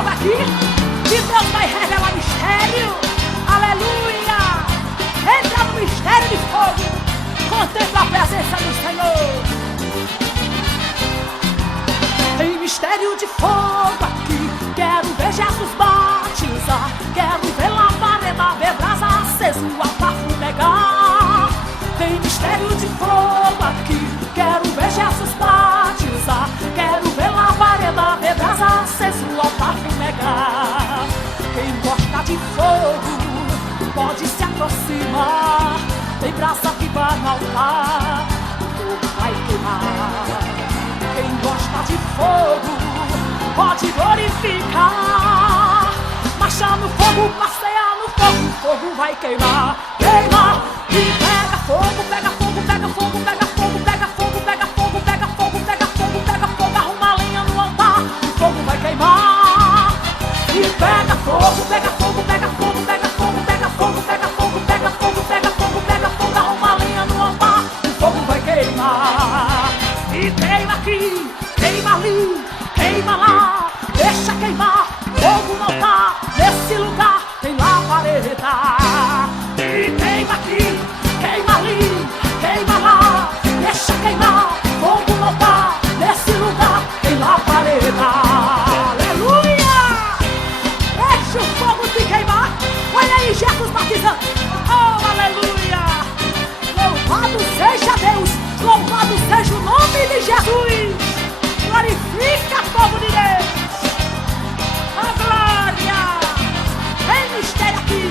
fogo aqui, que Deus vai revelar mistério. Aleluia! Entra no mistério de fogo, contempla a presença do Senhor. Tem mistério de fogo aqui, quero ver Jesus batizar, quero ver labareda, ver brasa acesa, o altar fumegar. Tem mistério de fogo aqui, quero ver Jesus batizar, quero ver labareda, ver brasa acesa, o altar fumegar. Quem gosta de fogo pode se aproximar, tem brasa viva no altar, o fogo vai queimar. Quem gosta de fogo pode glorificar, marcha no fogo, passeia no fogo, o fogo vai queimar. Queima e pega fogo, pega fogo, pega fogo, pega fogo, pega fogo, pega fogo, pega fogo, pega fogo, pega fogo, arruma a lenha no altar, o fogo vai queimar. E pega fogo, pega fogo, pega fogo, pega fogo, pega fogo, pega fogo, pega fogo, pega fogo, pega fogo, arruma a lenha no altar, o fogo vai queimar. E queima aqui, queima ali, queima lá, deixa queimar, fogo no altar, nesse lugar tem labareda. E queima aqui, queima ali, queima lá, deixa queimar, fogo no altar, nesse lugar tem labareda. Aleluia! Deixa o fogo te queimar, olha aí Jesus batizando. Oh, aleluia! Louvado seja Deus, louvado seja o nome de Jesus. Glorifica, povo de Deus. A glória. Tem mistério aqui.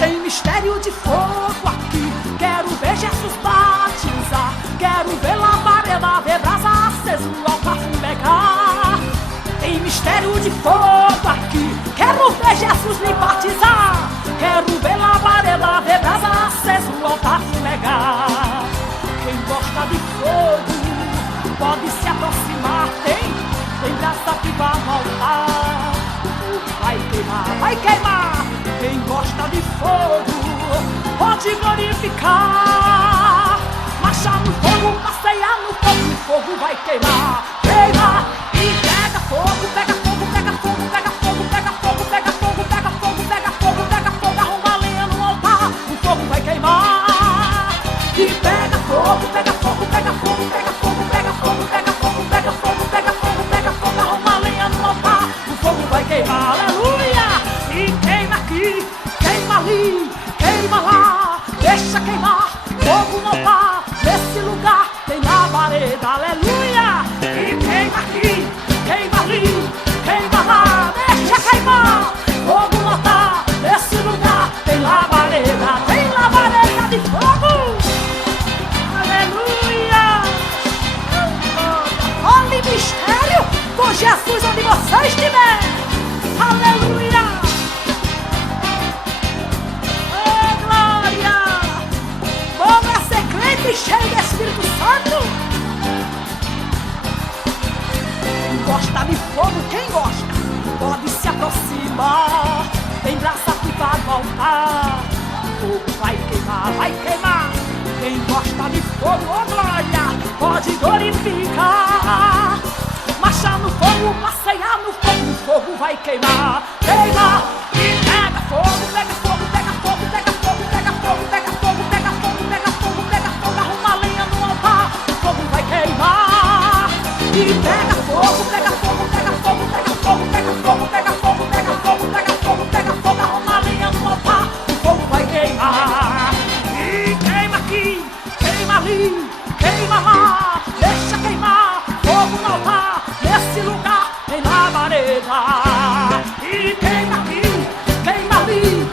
Tem mistério de fogo aqui. Quero ver Jesus batizar, quero ver labareda, ver brasa acesa, o altar fumegar. Tem mistério de fogo aqui. Quero ver Jesus me batizar, quero ver labareda, ver brasa acesa, o altar fumegar. Quem gosta de fogo pode se aproximar, tem brasa que vai no altar, o fogo vai queimar, vai queimar. Quem gosta de fogo pode glorificar, marcha no fogo, passeia no fogo, o fogo vai queimar. Queima e pega fogo, pega fogo, pega fogo, pega fogo, pega fogo, pega fogo, pega fogo, pega fogo, pega fogo, arruma a lenha no altar, o fogo vai queimar. E pega fogo, pega fogo, pega fogo, pega fogo, pega fogo, pega fogo, pega fogo, pega fogo, pega fogo, arruma a lenha no altar, o fogo vai queimar. Aleluia! E queima aqui, queima ali, queima lá, deixa queimar, fogo no altar, nesse lugar tem labareda. Aleluia! E queima aqui, queima ali, queima lá, deixa queimar, fogo no altar, nesse lugar tem labareda, tem labareda de fogo. Aleluia! Olhe mistério com Jesus onde você estiver. Aleluia! Oh, glória! Vamos ser crente cheio do Espírito Santo. Quem gosta de fogo, quem gosta, pode se aproximar. Tem braça que vai voltar, o fogo vai queimar, vai queimar. Quem gosta de fogo, oh glória, pode glorificar. Marcha no fogo, passeia no fogo, o fogo vai queimar. Queima e pega fogo, pega fogo, pega fogo, pega fogo, pega fogo, pega fogo, pega fogo, pega fogo, pega fogo, arruma a lenha no altar, o fogo vai queimar. E pega fogo, pega fogo, pega fogo, pega fogo, pega fogo, pega fogo, pega fogo, pega fogo, pega fogo, arruma a lenha no altar, o fogo vai queimar. E queima aqui, queima ali, queima lá, deixa queimar, fogo no altar, nesse lugar tem labareda. E queima aqui, queima ali,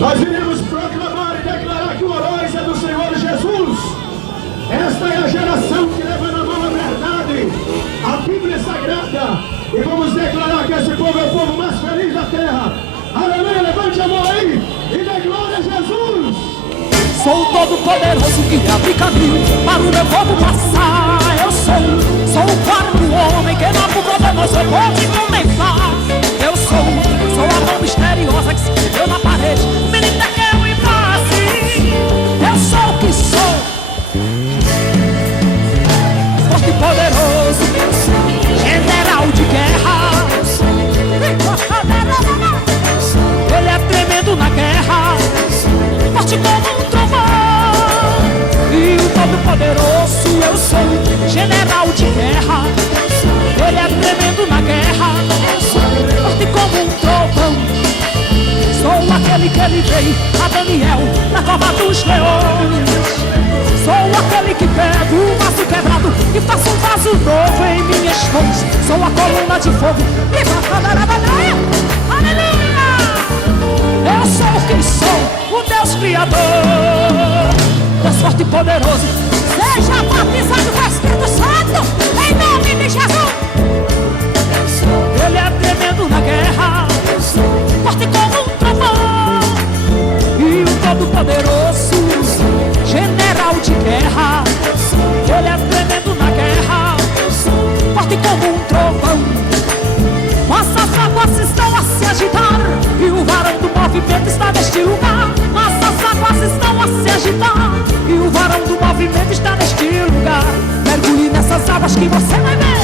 Nós iremos proclamar e declarar que o herói é do Senhor Jesus. Esta é a geração que leva na mão a verdade, a Bíblia Sagrada. E vamos declarar que esse povo é o povo mais feliz da terra. Aleluia, levante a mão aí e dê glória a Jesus. Sou o Todo-Poderoso que abre caminho para o meu povo passar. Eu sou o quarto homem que Nabucodonosor pode contemplar. Eu sou a mão misteriosa que se escreveu na parede, o menino Tequeu e Brasi. Eu sou o que sou, forte e poderoso, general de guerra. Ele é tremendo na guerra, forte como um trovão. E o Todo-Poderoso eu sou, general de guerra. Ele é tremendo na guerra, forte como um trovão. Sou aquele que livrei a Daniel na cova dos leões. Sou aquele que pego o vaso quebrado e faço um vaso novo em minhas mãos. Sou a coluna de fogo e aleluia! Eu sou quem sou, o Deus Criador, Deus forte e poderoso. Seja batizado com o Espírito Santo, em nome de Jesus. Ele é tremendo na guerra, forte como um trovão. E o Todo-Poderoso, general de guerra. Ele é tremendo na guerra, forte como um trovão. Mas as águas estão a se agitar e o varão do movimento está neste lugar. Mas as águas estão a se agitar e o varão do movimento está neste lugar. Mergulhe nessas águas que você vai ver.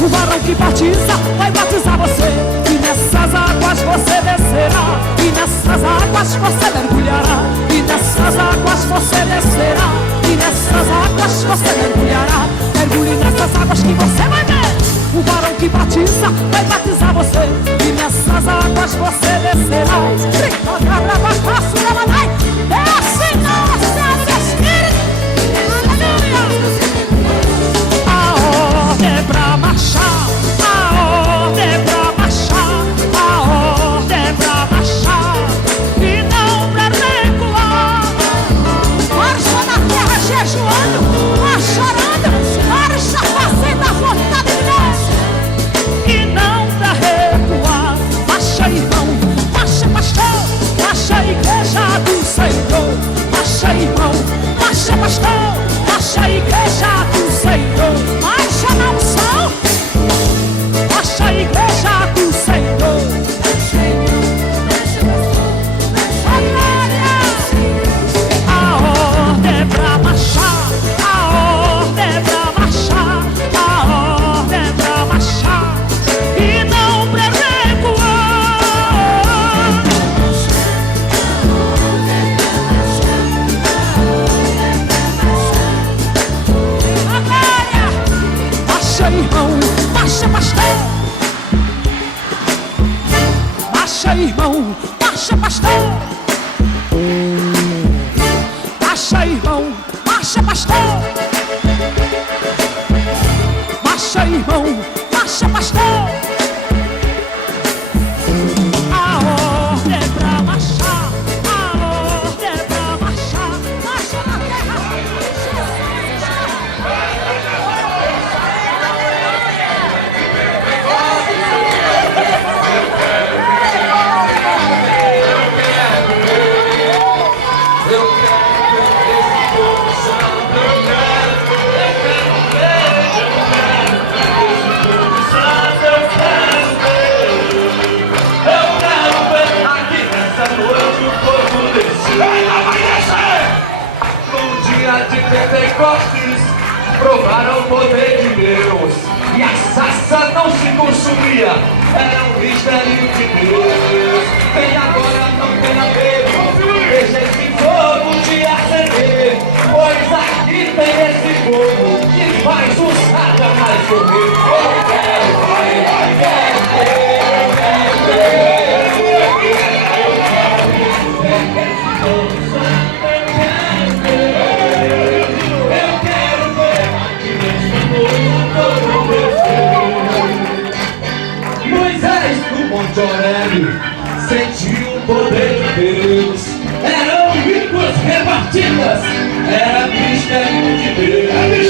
O varão que batiza vai batizar você. E nessas águas você descerá. E nessas águas você mergulhará. E nessas águas você descerá. E nessas águas você mergulhará. Mergulhe nessas águas que você vai ver. O varão que batiza vai batizar você. E nessas águas você descerá. Desce no céu do Espírito. Aleluia. A ordem é pra marchar. A ordem é pra marchar. A ordem é pra marchar e não pra recuar. Marcha na terra jejuando, marcha chorando, marcha fazendo a vontade de Deus e não pra recuar. Marcha, irmão, marcha, pastor, marcha, igreja do Senhor. Marcha, irmão, marcha, pastor, marcha, igreja do Senhor. Marcha na unção, marcha, igreja do Senhor. A glória, a ordem é pra marchar, a ordem é pra marchar, a ordem é pra marchar e não pra recuar. A glória, marcha, irmão, marcha, pastor, marcha, irmão, marcha, pastor, marcha, irmão, marcha, pastor, marcha, irmão, marcha, pastor. A ordem é pra marchar, a ordem é pra marchar. Marcha na terra, Pentecostes provaram o poder de Deus e a sarça não se consumia, era um mistério de Deus. Vem agora, não tenha medo, deixa esse fogo te acender, pois aqui tem esse fogo que faz o Satanás correr. Eu quero ver, eu quero ver. Moisés do Monte Horebe sentiu o poder de Deus. partidas era mistério de Deus.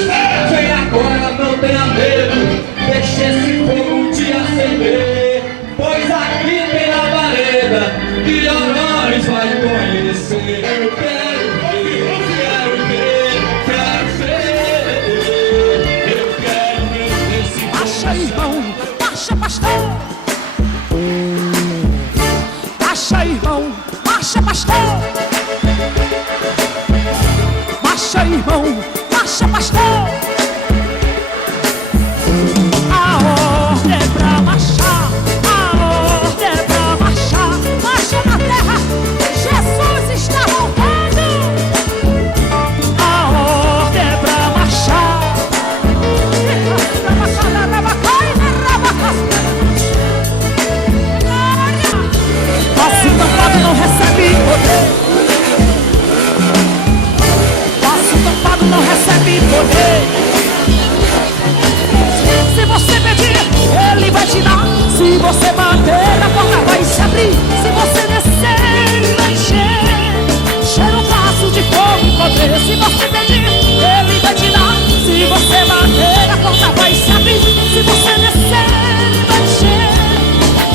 Vem agora, não tenha medo, deixe esse fogo um dia acender, pois aqui tem labareda que Orões vai conhecer. Eu quero ver, eu quero ver esse fogo. Marcha, irmão, marcha, pastor. Marcha, irmão, marcha, pastor. Marcha, irmão, marcha, pastor. A ordem é pra marchar, a ordem é pra marchar. Marcha na terra, Jesus está voltando. A ordem é pra marchar. Passo tampado não recebe poder. Passo tampado não recebe poder. Se você pedir, ele vai te dar. Se você bater, a porta vai se abrir. Se você descer, ele vai encher. Cheira um passo de fogo e poder. Se você pedir, ele vai te dar. Se você bater, a porta vai se abrir. Se você descer, ele vai encher.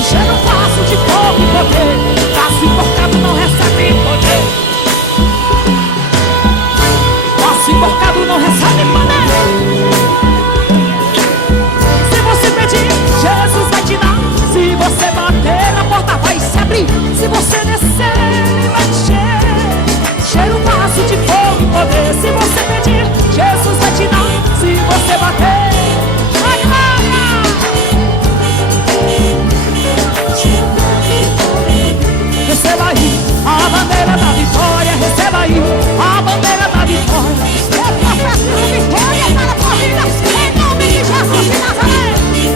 Cheira um passo de fogo e poder. Passo enforcado não recebe poder. Passo enforcado não recebe poder. Se você pedir, Jesus vai te dar. Se você bater, a porta vai se abrir. Se você descer, ele vai encher. Cheira um passo de fogo e poder. Se você pedir, Jesus vai te dar. Se você bater, vai lá. Receba aí a bandeira da vitória. Receba aí a bandeira da vitória. Eu professo vitória para a tua vida, em nome de Jesus de Nazaré.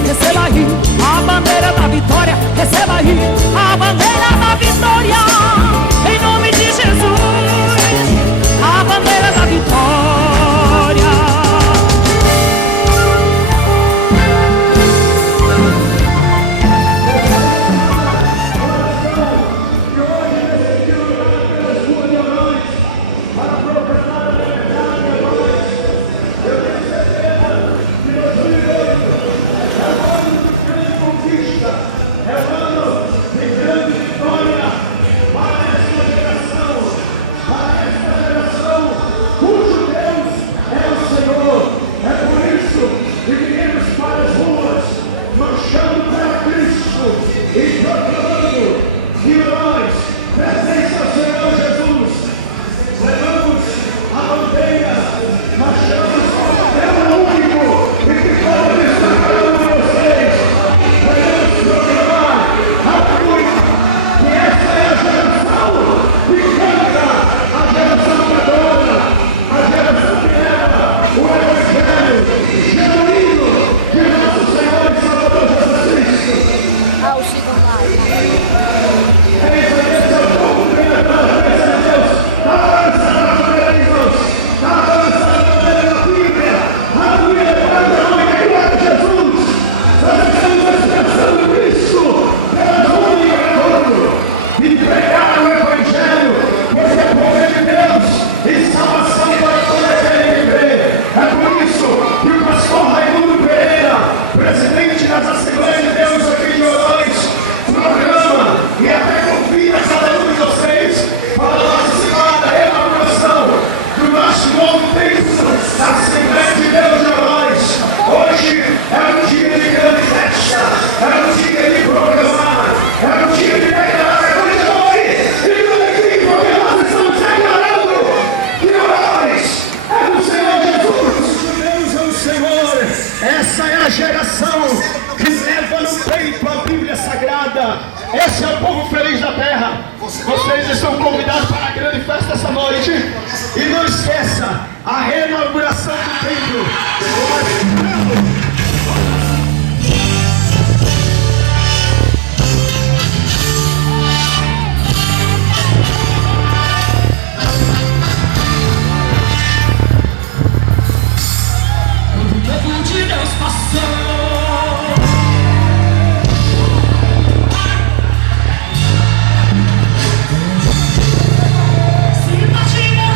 Receba aí a bandeira da vitória. Receba aí a bandeira da vitória, em nome de Jesus. A bandeira da vitória. Esse é o povo feliz da terra. Vocês estão convidados para a grande festa essa noite. E não esqueça a reinauguração do templo. Se imagina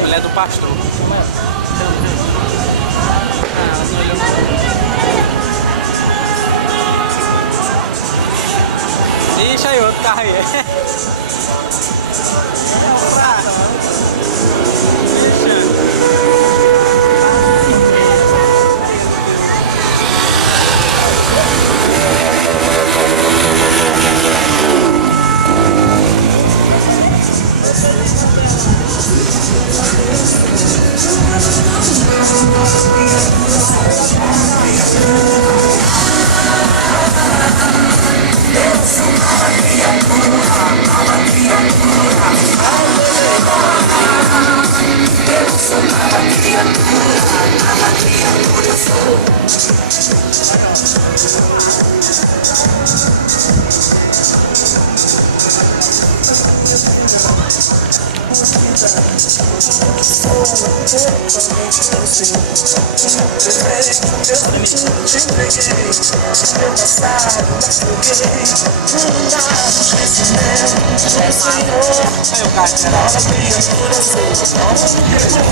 Mulher do pastor. Ixi, aí outro carro aí.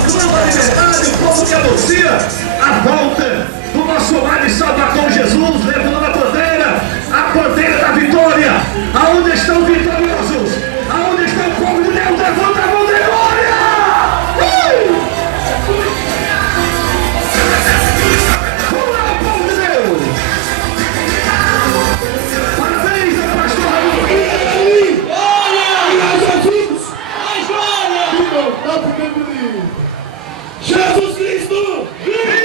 Proclama a liberdade, o povo que anuncia a volta do nosso amado e Salvador Jesus, levando a bandeira da vitória. Aonde estão os vitoriosos? Aonde está o povo de Deus? Levanta a mão de glória! Vamos lá, povo de Deus! Parabéns ao pastor Raimundo! Glória a Jesus! Mais glória! Jesus Cristo! Vive!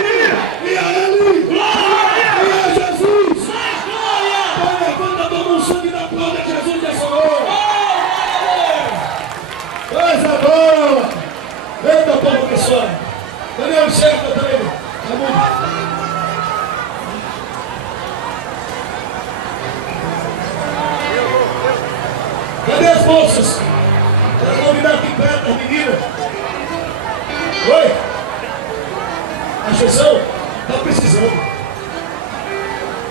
E a Ele! Glória! E a Jesus! Mais glória! Pai, levanta a mão no sangue da glória, Jesus é Senhor! Coisa boa! Eita, povo pessoal! Cadê o chefe também? Cadê as moças? As novidades aqui perto, as meninas? Oi? A exceção? Está precisando.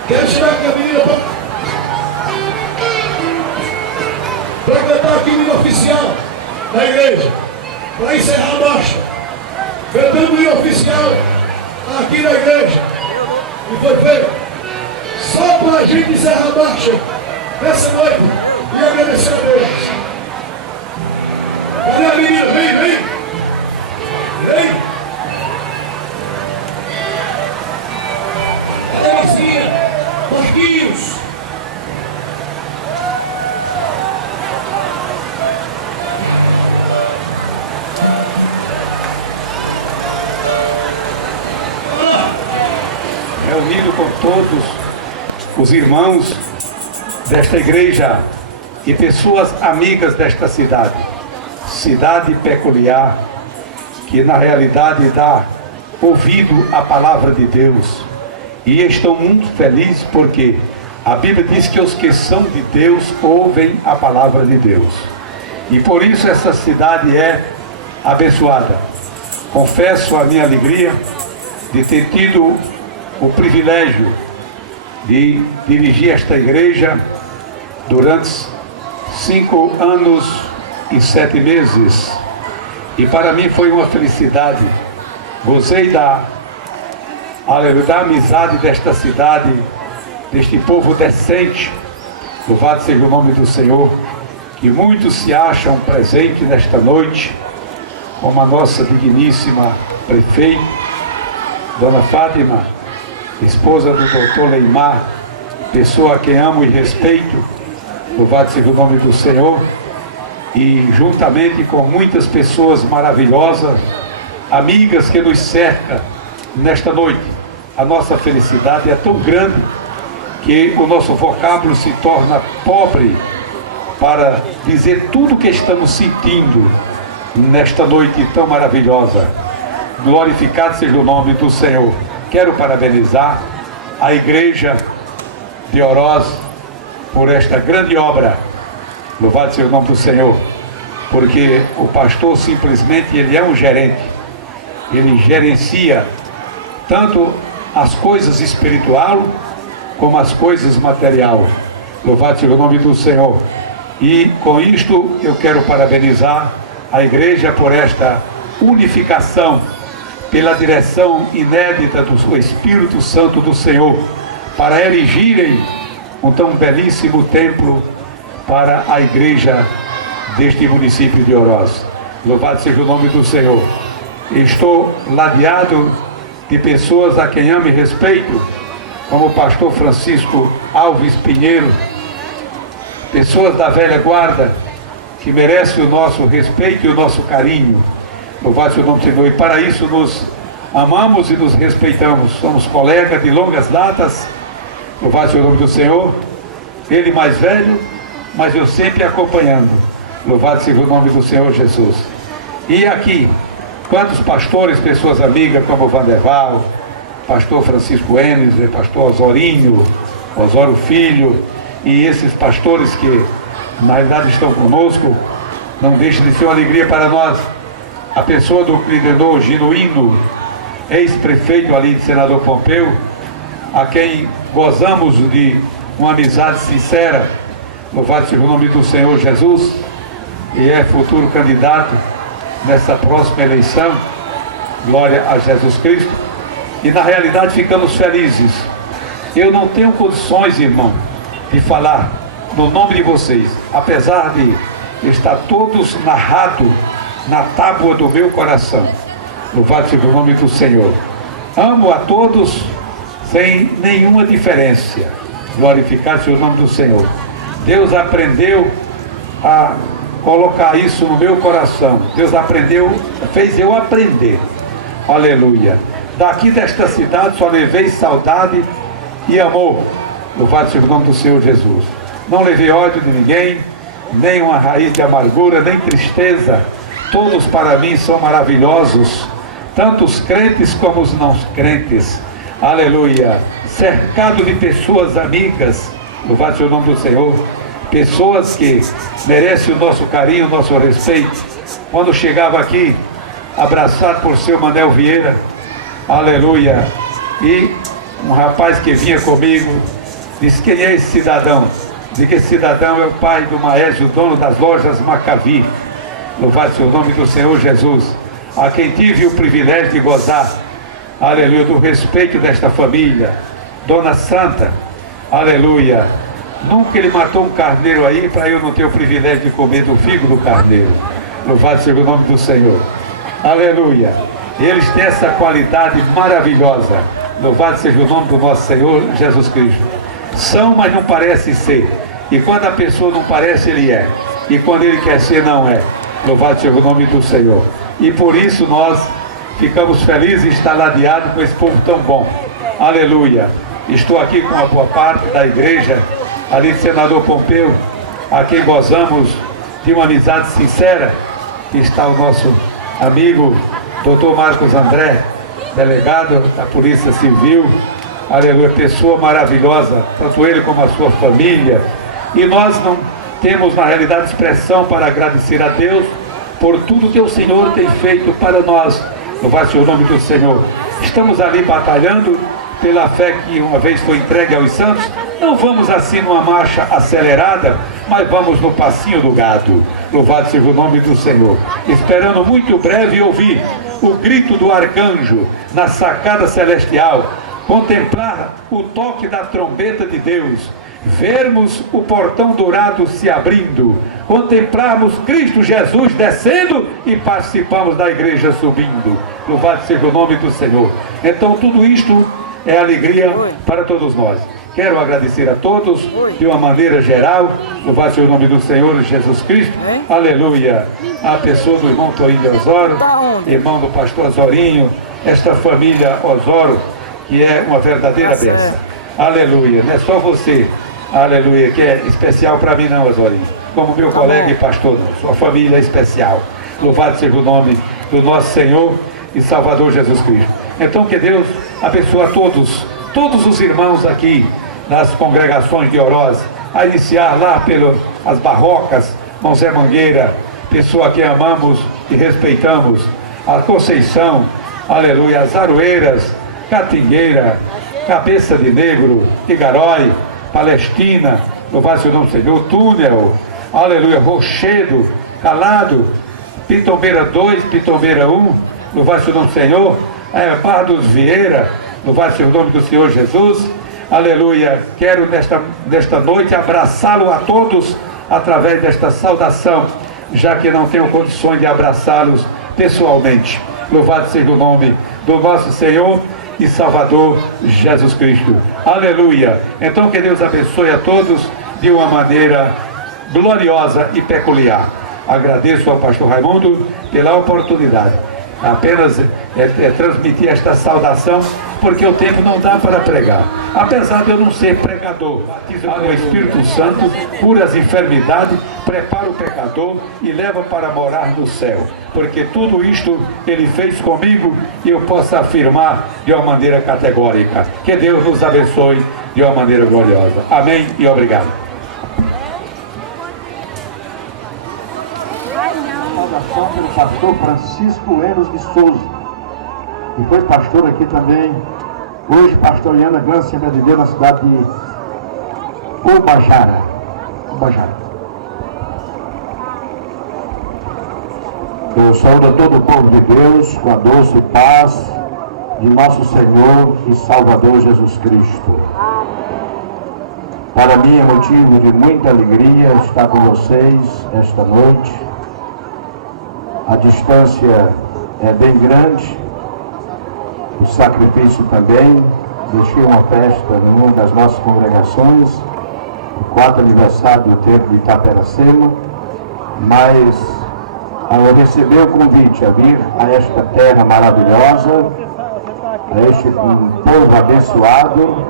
Quero tirar aqui a menina para cantar aqui o hino oficial da igreja. Para encerrar a marcha. Cantando o hino oficial aqui na igreja. E foi feito. Só para a gente encerrar a marcha nessa noite e agradecer a Deus. Cadê a menina? Vem, vem! Vem! Cadê a vizinha? Marquinhos! Reunido com todos os irmãos desta igreja e pessoas amigas desta cidade, cidade peculiar, que na realidade dá ouvido à palavra de Deus. E estou muito feliz porque a Bíblia diz que os que são de Deus ouvem a palavra de Deus. E por isso essa cidade é abençoada. Confesso a minha alegria de ter tido o privilégio de dirigir esta igreja durante 5 anos e 7 meses. E para mim foi uma felicidade. Gozei da amizade desta cidade, deste povo decente. Louvado seja o nome do Senhor, que muitos se acham presentes nesta noite, como a nossa digníssima prefeita, Dona Fátima, esposa do doutor Leimar, pessoa a quem amo e respeito. Louvado seja o nome do Senhor. E juntamente com muitas pessoas maravilhosas, amigas que nos cercam nesta noite, a nossa felicidade é tão grande que o nosso vocábulo se torna pobre para dizer tudo o que estamos sentindo nesta noite tão maravilhosa. Glorificado seja o nome do Senhor. Quero parabenizar a igreja de Oroz por esta grande obra. Louvado seja o nome do Senhor, porque o pastor simplesmente ele é um gerente. Ele gerencia tanto as coisas espirituais como as coisas materiais. Louvado seja o nome do Senhor. E com isto eu quero parabenizar a igreja por esta unificação, pela direção inédita do Espírito Santo do Senhor, para erigirem um tão belíssimo templo para a igreja deste município de Oroz. Louvado seja o nome do Senhor. Estou ladeado de pessoas a quem amo e respeito, como o pastor Francisco Alves Pinheiro, pessoas da velha guarda, que merecem o nosso respeito e o nosso carinho. Louvado seja o nome do Senhor. E para isso nos amamos e nos respeitamos. Somos colegas de longas datas. Louvado seja o nome do Senhor. Ele mais velho, mas eu sempre acompanhando. Louvado seja o nome do Senhor Jesus. E aqui, quantos pastores, pessoas amigas como o Vandeval, pastor Francisco Enes, pastor Osorinho, Osório Filho, e esses pastores que na realidade estão conosco, não deixa de ser uma alegria para nós. A pessoa do Clidenor Genuíno, ex-prefeito ali de Senador Pompeu, a quem gozamos de uma amizade sincera. Louvado seja o nome do Senhor Jesus, e é futuro candidato nessa próxima eleição. Glória a Jesus Cristo. E na realidade ficamos felizes. Eu não tenho condições, irmão, de falar no nome de vocês, apesar de estar todos narrado na tábua do meu coração. Louvado seja o nome do Senhor. Amo a todos sem nenhuma diferença. Glorificado seja o nome do Senhor. Deus aprendeu a colocar isso no meu coração. Deus aprendeu, fez eu aprender. Aleluia. Daqui desta cidade só levei saudade e amor. Louvado seja o nome do Senhor Jesus. Não levei ódio de ninguém, nem uma raiz de amargura, nem tristeza. Todos para mim são maravilhosos, tanto os crentes como os não crentes. Aleluia. Cercado de pessoas amigas. Louvado seja o nome do Senhor. Pessoas que merecem o nosso carinho, o nosso respeito. Quando chegava aqui, abraçado por seu Manel Vieira, aleluia, e um rapaz que vinha comigo, disse: quem é esse cidadão? Disse que esse cidadão é o pai do Maésio, dono das lojas Macavi. Louvado seja o nome do Senhor Jesus, a quem tive o privilégio de gozar, aleluia, do respeito desta família. Dona Santa, aleluia, nunca ele matou um carneiro aí para eu não ter o privilégio de comer do figo do carneiro. Louvado seja o nome do Senhor, aleluia. Eles têm essa qualidade maravilhosa. Louvado seja o nome do nosso Senhor Jesus Cristo. São, mas não parece ser. E quando a pessoa não parece, ele é. E quando ele quer ser, não é. Louvado seja o nome do Senhor. E por isso nós ficamos felizes de estar ladeados com esse povo tão bom. Aleluia. Estou aqui com a boa parte da igreja ali de Senador Pompeu, a quem gozamos de uma amizade sincera. Está o nosso amigo Dr. Marcos André, delegado da Polícia Civil, aleluia, pessoa maravilhosa, tanto ele como a sua família. E nós não temos na realidade expressão para agradecer a Deus por tudo que o Senhor tem feito para nós. Louvado seja o nome do Senhor. Estamos ali batalhando pela fé que uma vez foi entregue aos santos. Não vamos assim numa marcha acelerada, mas vamos no passinho do gado. Louvado seja o nome do Senhor. Esperando muito breve ouvir o grito do arcanjo na sacada celestial, contemplar o toque da trombeta de Deus, vermos o portão dourado se abrindo, contemplarmos Cristo Jesus descendo e participarmos da igreja subindo. Louvado seja o nome do Senhor. Então tudo isto é alegria para todos nós. Quero agradecer a todos de uma maneira geral. Louvado seja o nome do Senhor Jesus Cristo. Aleluia. A pessoa do irmão Toínio Osório, irmão do pastor Osorinho, esta família Osório, que é uma verdadeira bênção. Aleluia. Não é só você, aleluia, que é especial para mim não, Osorinho. Como meu colega e pastor não. Sua família é especial. Louvado seja o nome do nosso Senhor e Salvador Jesus Cristo. Então que Deus abençoe a todos os irmãos aqui nas congregações de Oroz, a iniciar lá pelas Barrocas, Mão Zé Mangueira, pessoa que amamos e respeitamos, a Conceição, aleluia, as Aroeiras, Catingueira, Cabeça de Negro, Igarói, Palestina, louvado seja o nome do Senhor, Túnel, aleluia, Rochedo, Calado, Pitombeira 2, Pitombeira 1, louvado seja o nome do Senhor, Barra dos Vieira, louvado seja o nome do Senhor Jesus, aleluia. Quero nesta noite abraçá-lo a todos através desta saudação, já que não tenho condições de abraçá-los pessoalmente. Louvado seja o nome do nosso Senhor e Salvador Jesus Cristo. Aleluia. Então que Deus abençoe a todos de uma maneira gloriosa e peculiar. Agradeço ao pastor Raimundo pela oportunidade. Apenas transmitir esta saudação, porque o tempo não dá para pregar. Apesar de eu não ser pregador, batizo com o Espírito Santo, cura as enfermidades, prepara o pecador e leva para morar no céu. Porque tudo isto Ele fez comigo e eu posso afirmar de uma maneira categórica. Que Deus nos abençoe de uma maneira gloriosa. Amém e obrigado. Saudação pelo pastor Francisco Eros de Souza, que foi pastor aqui também, hoje pastoreando a Grande Assembleia de Deus na cidade de Ubajara. Eu saúdo a todo o povo de Deus com a doce paz de nosso Senhor e Salvador Jesus Cristo. Para mim é motivo de muita alegria estar com vocês esta noite. A distância é bem grande, o sacrifício também. Deixei uma festa numa das nossas congregações, o 4º aniversário do templo de Itaperacema, mas ao receber o convite a vir a esta terra maravilhosa, a este povo abençoado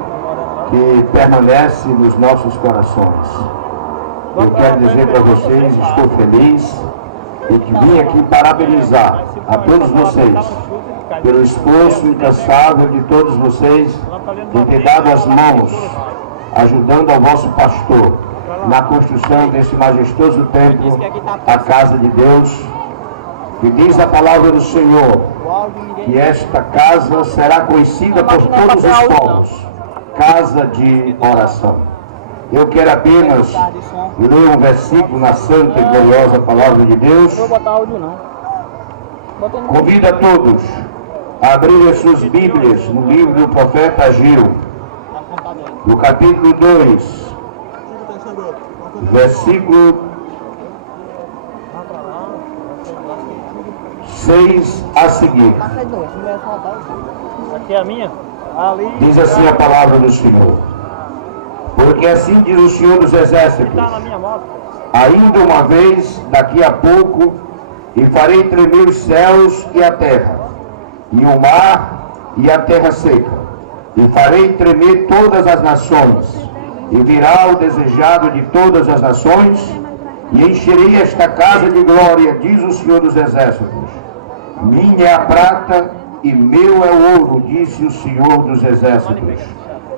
que permanece nos nossos corações, eu quero dizer para vocês, estou feliz e que vim aqui parabenizar a todos vocês pelo esforço incansável de todos vocês em ter dado as mãos, ajudando ao vosso pastor na construção desse majestoso templo, a casa de Deus. E diz a palavra do Senhor que esta casa será conhecida por todos os povos, casa de oração. Eu quero apenas ler um versículo na santa e gloriosa palavra de Deus. Convido a todos a abrirem suas Bíblias no livro do profeta Ageu, no capítulo 2, versículo 6 a seguir. Aqui é a minha? Diz assim a palavra do Senhor. Porque assim diz o Senhor dos Exércitos: ainda uma vez, daqui a pouco, e farei tremer os céus e a terra, e o mar e a terra seca, e farei tremer todas as nações, e virá o desejado de todas as nações, e encherei esta casa de glória, diz o Senhor dos Exércitos. Minha é a prata e meu é o ouro, disse o Senhor dos Exércitos.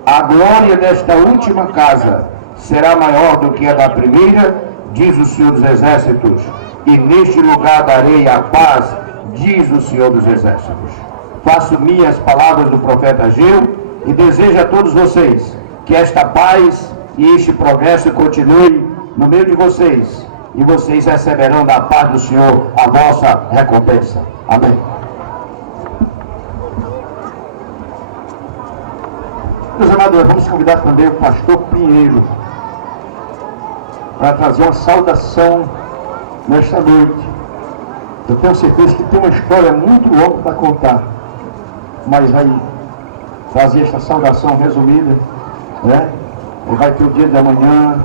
A glória desta última casa será maior do que a da primeira, diz o Senhor dos Exércitos. E neste lugar darei a paz, diz o Senhor dos Exércitos. faço minhas palavras do profeta Ageu e desejo a todos vocês que esta paz e este progresso continue no meio de vocês, e vocês receberão da paz do Senhor a vossa recompensa. Amém. Meus amados, vamos convidar também o pastor Pinheiro para trazer uma saudação nesta noite. Eu tenho certeza que tem uma história muito longa para contar, mas vai fazer esta saudação resumida, né? Ele vai ter o dia de amanhã,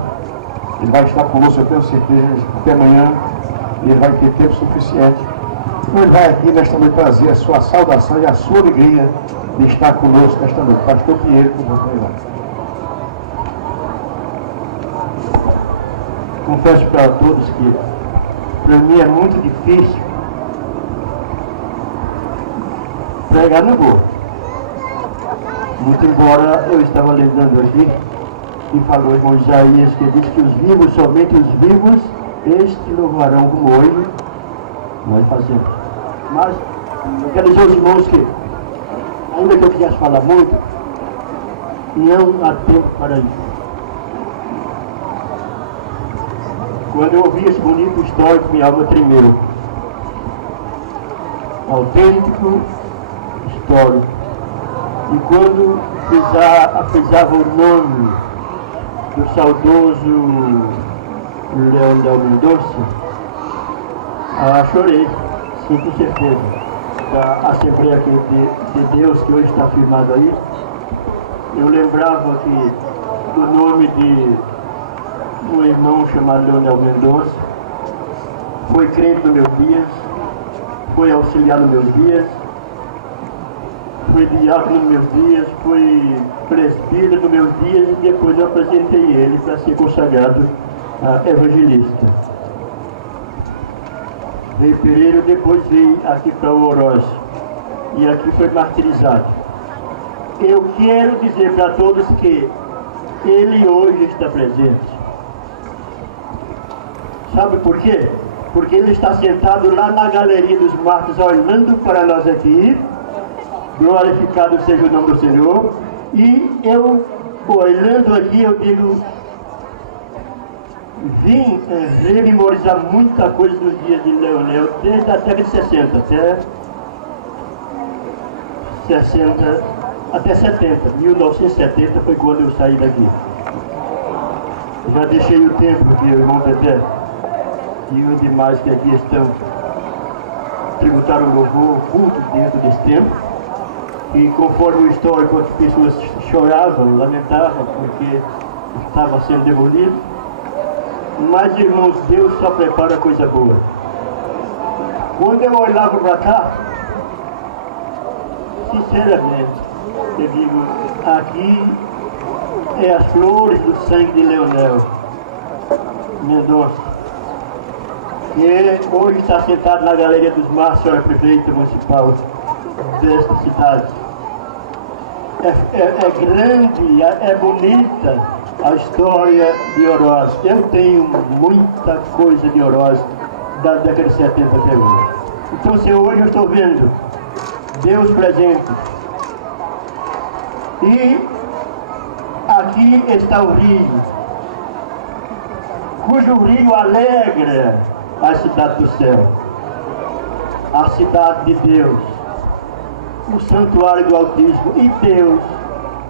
ele vai estar conosco, eu tenho certeza, até amanhã, e ele vai ter tempo suficiente. Então ele vai aqui nesta noite trazer a sua saudação e a sua alegria de estar conosco nesta noite. Pastor Pinheiro, por favor. Confesso para todos que para mim é muito difícil pregar no voo. Muito embora eu estava lembrando aqui que falou o irmão Isaías, que diz que os vivos, somente os vivos, este louvarão como hoje nós fazemos. Mas eu quero dizer aos irmãos que, ainda que eu quisesse falar muito, não há tempo para isso. Quando eu ouvi esse bonito histórico, minha alma tremeu. Autêntico histórico. E quando pisava o nome do saudoso Leonel Mendonça, chorei, sim, com certeza. Da Assembleia de Deus, que hoje está firmado aí, eu lembrava que do nome de um irmão chamado Leonel Mendonça, foi crente nos meus dias, foi auxiliar nos meus dias, foi diácono nos meus dias, foi presbítero nos meus dias, e depois eu apresentei ele para ser consagrado evangelista. Veio Pereira, depois veio aqui para o Oroz, e aqui foi martirizado. Eu quero dizer para todos que ele hoje está presente. Sabe por quê? Porque ele está sentado lá na galeria dos mártires, olhando para nós aqui. Glorificado seja o nome do Senhor. E eu, olhando aqui, eu digo, vim rememorizar muita coisa dos dias de Leonel, desde a década de 60 até 70. 1970 foi quando eu saí daqui. Já deixei o templo que o irmão Tete e os demais que aqui estão tributaram louvor, culto dentro desse templo. E conforme o histórico, as pessoas choravam, lamentavam, porque estava sendo demolido. Mas, irmãos, Deus só prepara coisa boa. Quando eu olhava para cá, sinceramente, eu digo, aqui é as flores do sangue de Leonel Mendonça, que hoje está sentado na galeria dos Mártires, senhora prefeita municipal desta cidade. É grande, é bonita a história de Oroz. Eu tenho muita coisa de Oroz da década de 70 até hoje. Então, se hoje eu estou vendo Deus presente, e aqui está o rio, cujo rio alegra a cidade do céu, a cidade de Deus, o santuário do Altíssimo, e Deus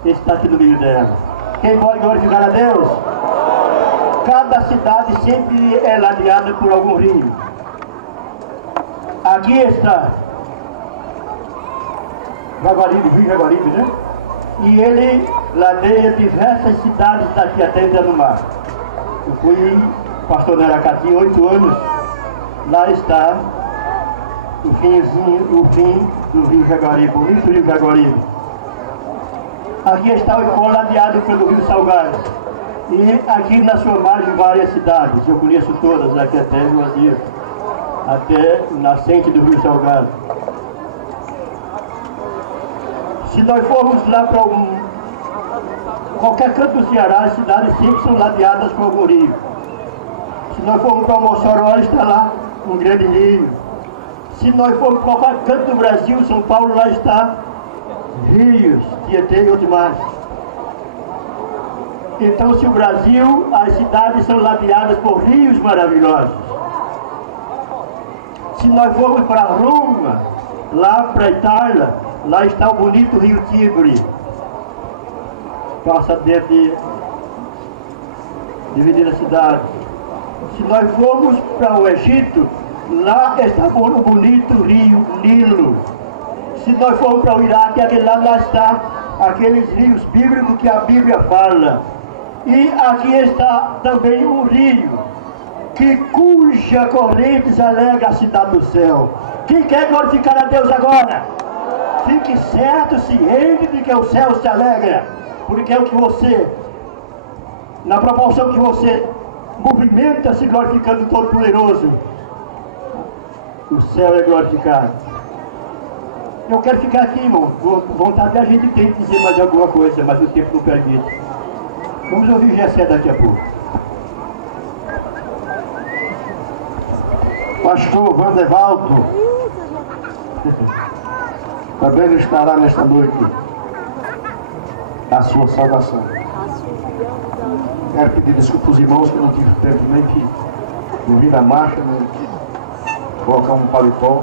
está aqui no meio dela. Quem pode glorificar a Deus? Cada cidade sempre é ladeada por algum rio. Aqui está Jaguaribe, Rio Jaguaribe, né? E ele ladeia diversas cidades daqui até entrar no mar. Eu fui pastor na Aracati 8 anos. Lá está o fim do Rio Jaguaribe, o início do Rio Jaguaribe. Aqui está o Icó ladeado pelo Rio Salgado. E aqui na sua margem várias cidades, eu conheço todas, aqui até Juazeiro, até o nascente do Rio Salgado. Se nós formos lá para qualquer canto do Ceará, as cidades sempre são ladeadas com algum rio. Se nós formos para o Mossoró, está lá um grande rio. Se nós formos para qualquer canto do Brasil, São Paulo, lá está rios, Tietê e outros mais. Então, se o Brasil, as cidades são ladeadas por rios maravilhosos. Se nós formos para Roma, lá para a Itália, lá está o bonito rio Tibre. Passa dentro de dividir a cidade. Se nós formos para o Egito, lá está o bonito rio Nilo. Se nós formos para o Iraque, lá está aqueles rios bíblicos que a Bíblia fala. E aqui está também um rio, cuja corrente alegra a cidade do céu. Quem quer glorificar a Deus agora? Fique certo, ciente de que o céu se alegra, porque é o que você, na proporção que você movimenta se glorificando o Todo-Poderoso, o céu é glorificado. Eu quero ficar aqui, irmão. Vontade a gente tem de dizer mais alguma coisa, mas o tempo não permite. Vamos ouvir Gessé daqui a pouco. Pastor Vandevaldo também estará nesta noite a sua saudação. Quero pedir desculpa aos irmãos que não tive tempo nem que vir a marcha, nem que colocar um paletó.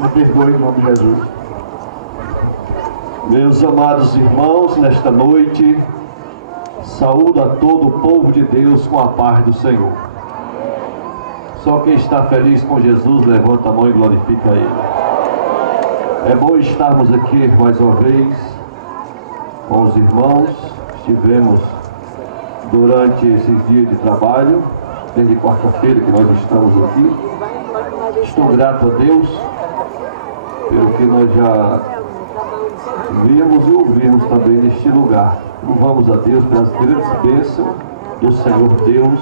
Me perdoe em nome de Jesus. Meus amados irmãos, nesta noite, saúdo a todo o povo de Deus com a paz do Senhor. Só quem está feliz com Jesus, levanta a mão e glorifica Ele. É bom estarmos aqui mais uma vez com os irmãos. Estivemos durante esses dias de trabalho, desde quarta-feira que nós estamos aqui. Estou grato a Deus pelo que nós já vimos e ouvimos também neste lugar. Louvamos a Deus pelas grandes bênçãos do Senhor Deus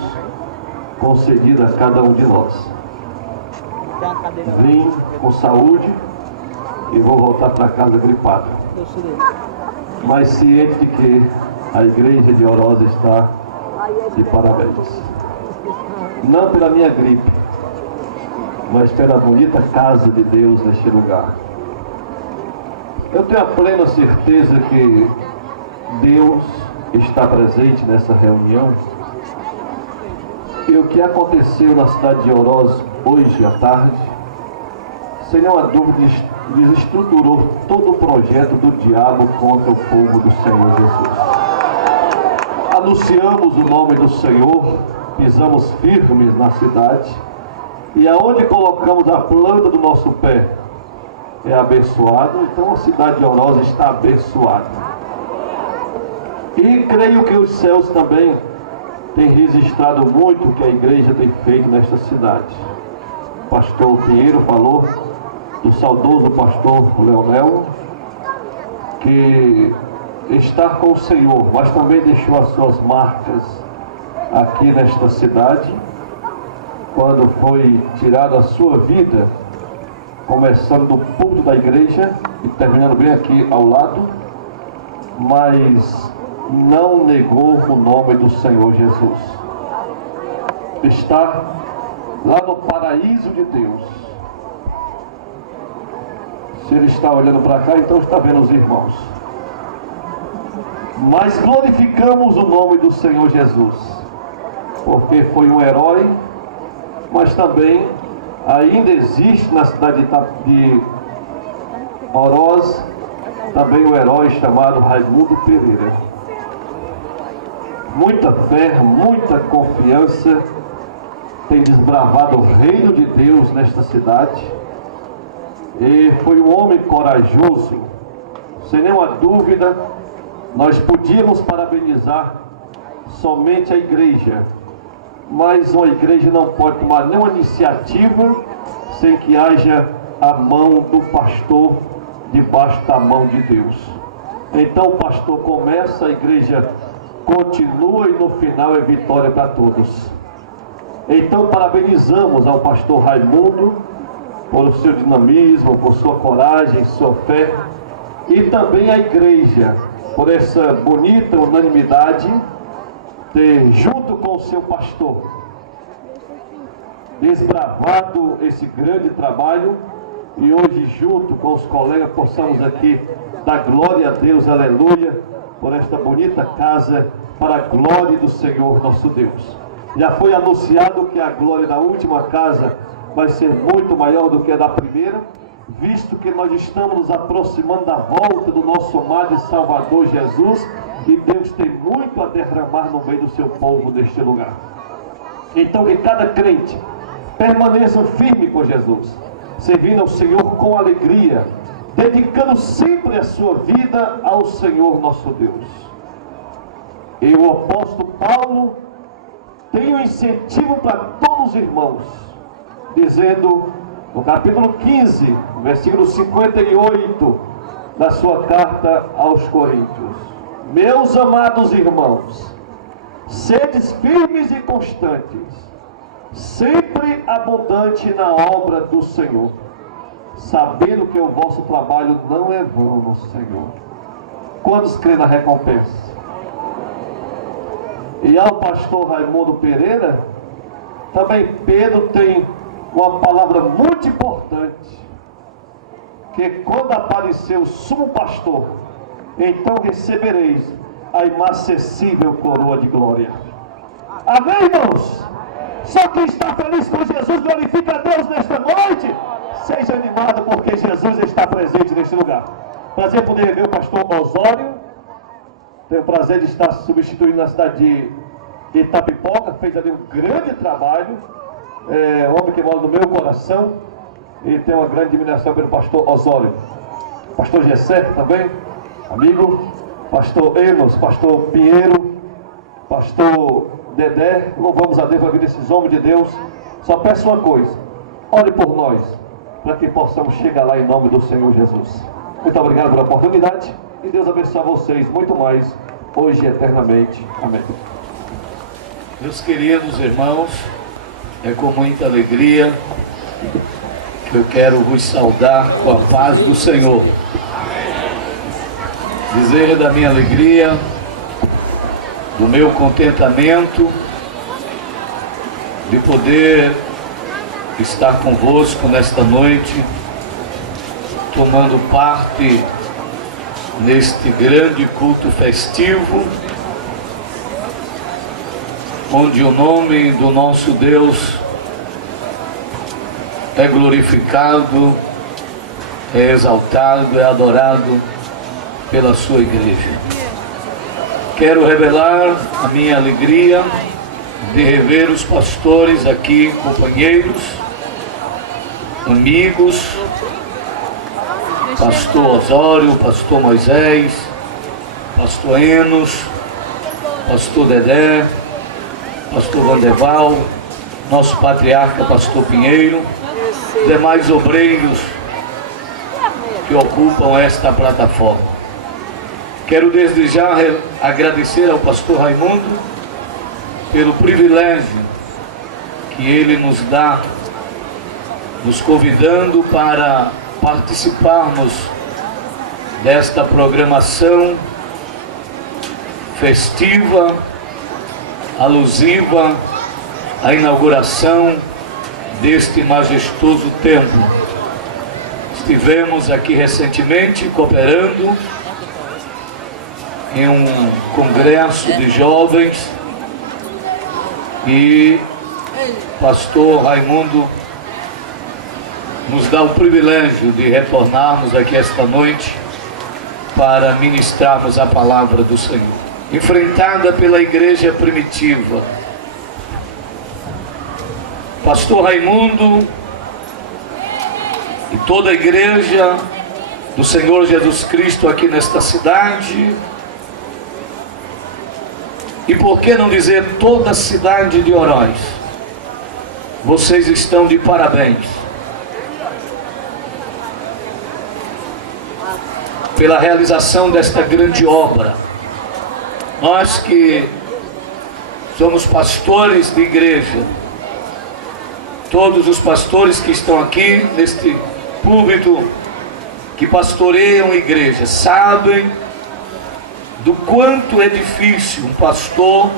concedida a cada um de nós. Vim com saúde e vou voltar para casa gripado, mas ciente de que a igreja de Orosa está de parabéns. Não pela minha gripe, mas pela bonita casa de Deus neste lugar. Eu tenho a plena certeza que Deus está presente nessa reunião. E o que aconteceu na cidade de Orosa hoje à tarde, sem nenhuma dúvida, desestruturou todo o projeto do diabo contra o povo do Senhor Jesus. Anunciamos o nome do Senhor, pisamos firmes na cidade, e aonde colocamos a planta do nosso pé é abençoado. Então a cidade de Orosa está abençoada. E creio que os céus também têm registrado muito o que a igreja tem feito nesta cidade. O pastor Pinheiro falou do saudoso pastor Leonel, que está com o Senhor, mas também deixou as suas marcas aqui nesta cidade, quando foi tirada a sua vida, começando do púlpito da igreja e terminando bem aqui ao lado, mas não negou o nome do Senhor Jesus. Está lá no paraíso de Deus. Se ele está olhando para cá, então está vendo os irmãos. Mas glorificamos o nome do Senhor Jesus, porque foi um herói, mas também ainda existe na cidade de Orosa também um herói chamado Raimundo Pereira. Muita fé, muita confiança, tem desbravado o reino de Deus nesta cidade. E foi um homem corajoso. Sem nenhuma dúvida, nós podíamos parabenizar somente a igreja, mas uma igreja não pode tomar nenhuma iniciativa sem que haja a mão do pastor debaixo da mão de Deus. Então o pastor começa, a igreja continua e no final é vitória para todos. Então parabenizamos ao pastor Raimundo por seu dinamismo, por sua coragem, sua fé, e também a igreja por essa bonita unanimidade de, junto com o seu pastor, desbravado esse grande trabalho e hoje, junto com os colegas, possamos aqui dar glória a Deus, aleluia, por esta bonita casa, para a glória do Senhor nosso Deus. Já foi anunciado que a glória da última casa vai ser muito maior do que a da primeira, visto que nós estamos nos aproximando da volta do nosso amado e Salvador Jesus, e Deus tem muito a derramar no meio do seu povo neste lugar. Então que cada crente permaneça firme com Jesus, servindo ao Senhor com alegria, dedicando sempre a sua vida ao Senhor nosso Deus. E o apóstolo Paulo tem um incentivo para todos os irmãos, dizendo no capítulo 15, versículo 58 da sua carta aos Coríntios: meus amados irmãos, sedes firmes e constantes, sempre abundante na obra do Senhor, sabendo que o vosso trabalho não é vão no Senhor. Quantos creem na recompensa? E ao pastor Raimundo Pereira, também Pedro tem uma palavra muito importante, que quando apareceu o sumo pastor, então recebereis a inacessível coroa de glória. Amém, irmãos? Só quem está feliz com Jesus glorifica a Deus nesta noite. Seja animado, porque Jesus está presente neste lugar. Prazer poder ver o pastor Osório. Tenho o prazer de estar substituindo na cidade de Itapipoca. Fez ali um grande trabalho. Homem que mora no meu coração. E tenho uma grande admiração pelo pastor Osório. Pastor Gessé também, amigo. Pastor Enos, pastor Pinheiro, pastor Dedé. Louvamos a Deus pela vida desses homens de Deus. Só peço uma coisa: ore por nós, para que possamos chegar lá em nome do Senhor Jesus. Muito obrigado pela oportunidade, e Deus abençoe vocês muito mais, hoje e eternamente. Amém. Meus queridos irmãos, é com muita alegria que eu quero vos saudar com a paz do Senhor. Dizer da minha alegria, do meu contentamento de poder estar convosco nesta noite, tomando parte neste grande culto festivo, onde o nome do nosso Deus é glorificado, é exaltado, é adorado pela sua igreja. Quero revelar a minha alegria de rever os pastores aqui, companheiros, amigos, pastor Osório, pastor Moisés, pastor Enos, pastor Dedé, pastor Vandeval, nosso patriarca pastor Pinheiro, demais obreiros que ocupam esta plataforma. Quero desde já agradecer ao pastor Raimundo pelo privilégio que ele nos dá, nos convidando para participarmos desta programação festiva, alusiva à inauguração deste majestoso templo. Estivemos aqui recentemente cooperando em um congresso de jovens e pastor Raimundo nos dá o privilégio de retornarmos aqui esta noite para ministrarmos a palavra do Senhor. Enfrentada pela igreja primitiva, pastor Raimundo e toda a igreja do Senhor Jesus Cristo aqui nesta cidade, e por que não dizer toda a cidade de Oroz, vocês estão de parabéns pela realização desta grande obra. Nós que somos pastores de igreja, todos os pastores que estão aqui neste púlpito, que pastoreiam igrejas, sabem do quanto é difícil um pastor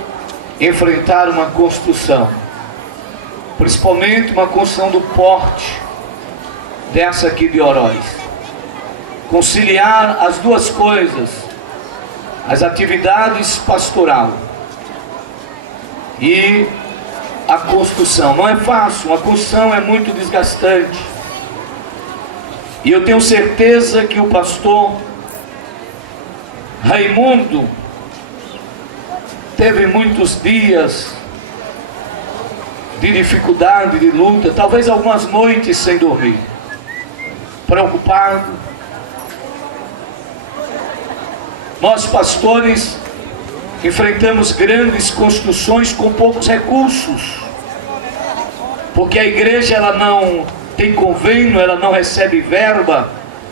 enfrentar uma construção, principalmente uma construção do porte dessa aqui de Oroz. Conciliar as duas coisas, as atividades pastoral e a construção. Não é fácil, a construção é muito desgastante. E eu tenho certeza que o pastor Raimundo teve muitos dias de dificuldade, de luta, talvez algumas noites sem dormir, preocupado. Nós pastores enfrentamos grandes construções com poucos recursos, porque a igreja ela não tem convênio, ela não recebe verba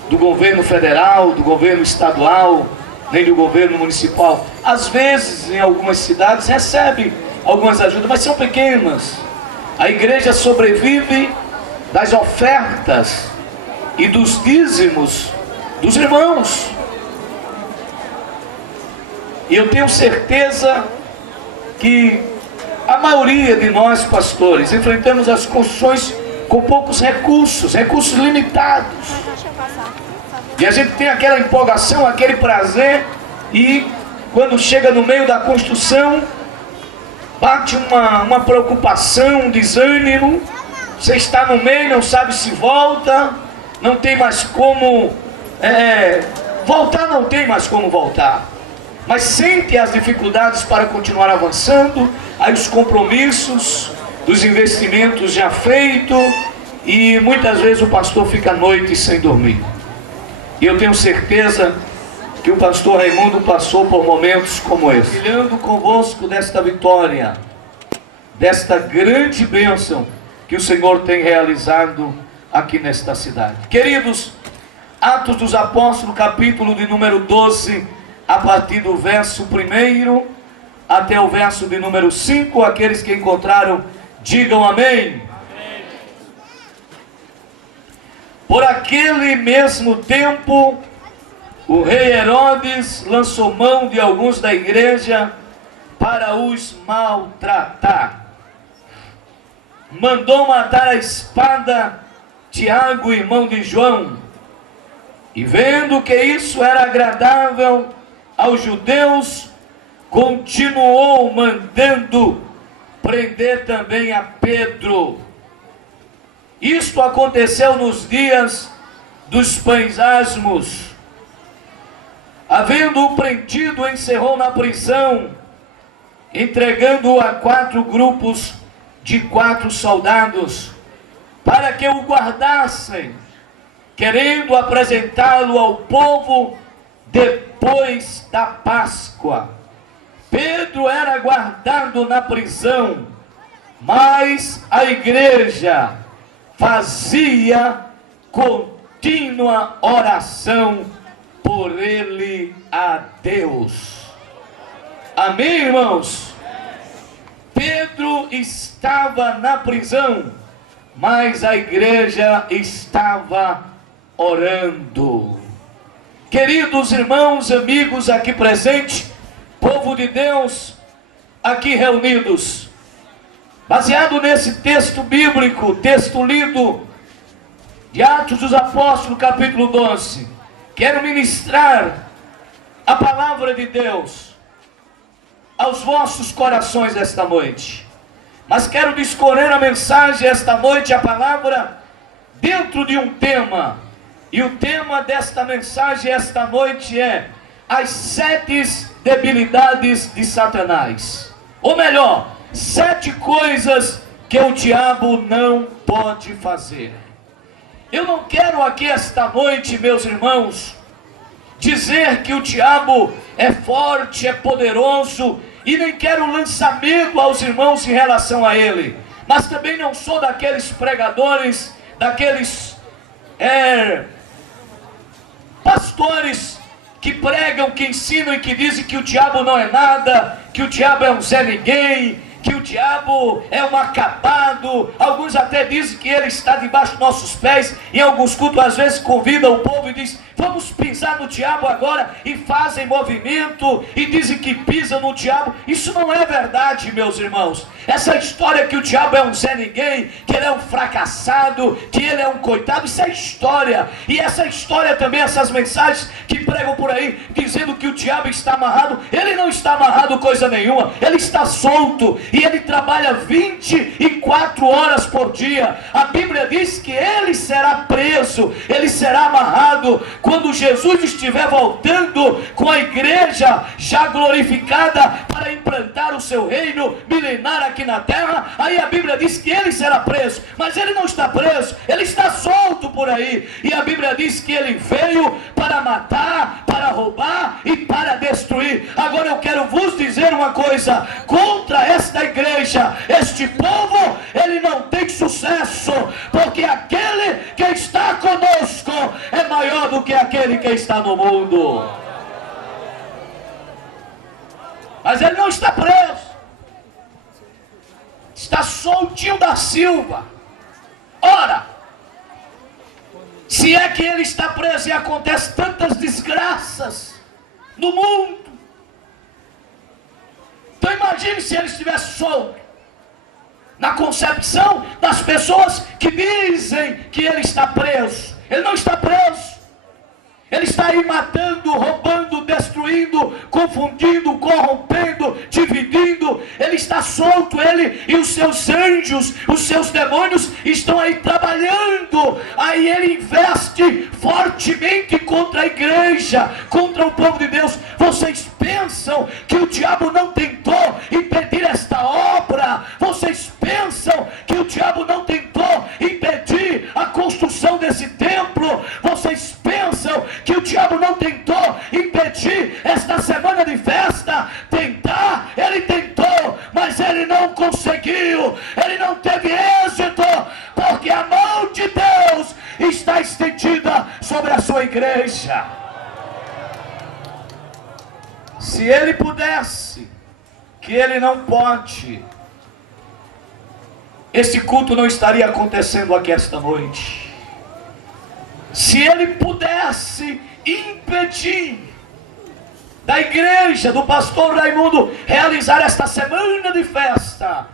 do governo federal, do governo estadual, nem do governo municipal. Às vezes, em algumas cidades, recebe algumas ajudas, mas são pequenas. A igreja sobrevive das ofertas e dos dízimos dos irmãos. E eu tenho certeza que a maioria de nós pastores enfrentamos as construções com poucos recursos limitados. E a gente tem aquela empolgação, aquele prazer, e quando chega no meio da construção, bate uma preocupação, um desânimo. Você está no meio, não sabe se volta, não tem mais como voltar, não tem mais como voltar. Mas sente as dificuldades para continuar avançando, aí os compromissos dos investimentos já feitos, e muitas vezes o pastor fica à noite sem dormir. E eu tenho certeza que o pastor Raimundo passou por momentos como esse, compartilhando convosco desta vitória, desta grande bênção que o Senhor tem realizado aqui nesta cidade. Queridos, Atos dos Apóstolos, capítulo de número 12, a partir do verso 1 até o verso de número 5, aqueles que encontraram, digam amém. Por aquele mesmo tempo, o rei Herodes lançou mão de alguns da igreja para os maltratar. Mandou matar a espada Tiago, irmão de João. E vendo que isso era agradável aos judeus, continuou mandando prender também a Pedro. Isto aconteceu nos dias dos pães asmos. Havendo-o prendido, encerrou na prisão, entregando-o a 4 grupos de 4 soldados, para que o guardassem, querendo apresentá-lo ao povo depois da Páscoa. Pedro era guardado na prisão, mas a igreja fazia contínua oração por ele a Deus. Amém, irmãos? Pedro estava na prisão, mas a igreja estava orando. Queridos irmãos, amigos aqui presentes, povo de Deus aqui reunidos, baseado nesse texto bíblico, texto lido de Atos dos Apóstolos, capítulo 12, quero ministrar a palavra de Deus aos vossos corações esta noite. Mas quero discorrer a mensagem esta noite, a palavra, dentro de um tema. E o tema desta mensagem esta noite é as 7 debilidades de Satanás. Ou melhor, 7 coisas que o diabo não pode fazer. Eu não quero aqui esta noite, meus irmãos, dizer que o diabo é forte, é poderoso, e nem quero lançar medo aos irmãos em relação a ele. Mas também não sou daqueles pregadores, daqueles pastores que pregam, que ensinam e que dizem que o diabo não é nada, que o diabo é um Zé Ninguém, que o diabo é um acabado. Alguns até dizem que ele está debaixo dos nossos pés. Em alguns cultos às vezes convida o povo e diz: vamos pisar no diabo agora, e fazem movimento e dizem que pisam no diabo. Isso não é verdade, meus irmãos. Essa história que o diabo é um Zé Ninguém, que ele é um fracassado, que ele é um coitado, isso é história. E essa história também, essas mensagens que pregam por aí dizendo que o diabo está amarrado, ele não está amarrado coisa nenhuma, ele está solto e ele trabalha 24 horas por dia. A Bíblia diz que ele será preso, ele será amarrado quando Jesus estiver voltando com a igreja já glorificada para implantar o seu reino milenar aqui na terra. Aí a Bíblia diz que ele será preso, mas ele não está preso, ele está solto por aí. E a Bíblia diz que ele veio para matar, para roubar e para destruir. Agora eu quero vos dizer uma coisa: contra esta igreja, este povo, ele não tem sucesso, porque aquele que está conosco é maior do que aquele que está no mundo. Mas ele não está preso, está soltinho da Silva. Ora, se é que ele está preso e acontece tantas desgraças no mundo, então imagine se ele estivesse solto. Na concepção das pessoas que dizem que ele está preso, ele não está preso. Ele está aí matando, roubando, destruindo, confundindo, corrompendo, dividindo. Ele está solto, ele e os seus anjos, os seus demônios estão aí trabalhando. Aí ele investe fortemente contra a igreja, contra o povo de Deus. Vocês pensam que o diabo não tentou impedir esta obra? Vocês pensam que o diabo não tentou impedir a construção desse templo? Vocês pensam que o diabo não tentou impedir esta semana de festa? Tentar, ele tentou, mas ele não conseguiu, ele não teve êxito, porque a mão de Deus está estendida sobre a sua igreja. Se ele pudesse, que ele não pode, esse culto não estaria acontecendo aqui esta noite. Se ele pudesse impedir da igreja, do pastor Raimundo realizar esta semana de festa,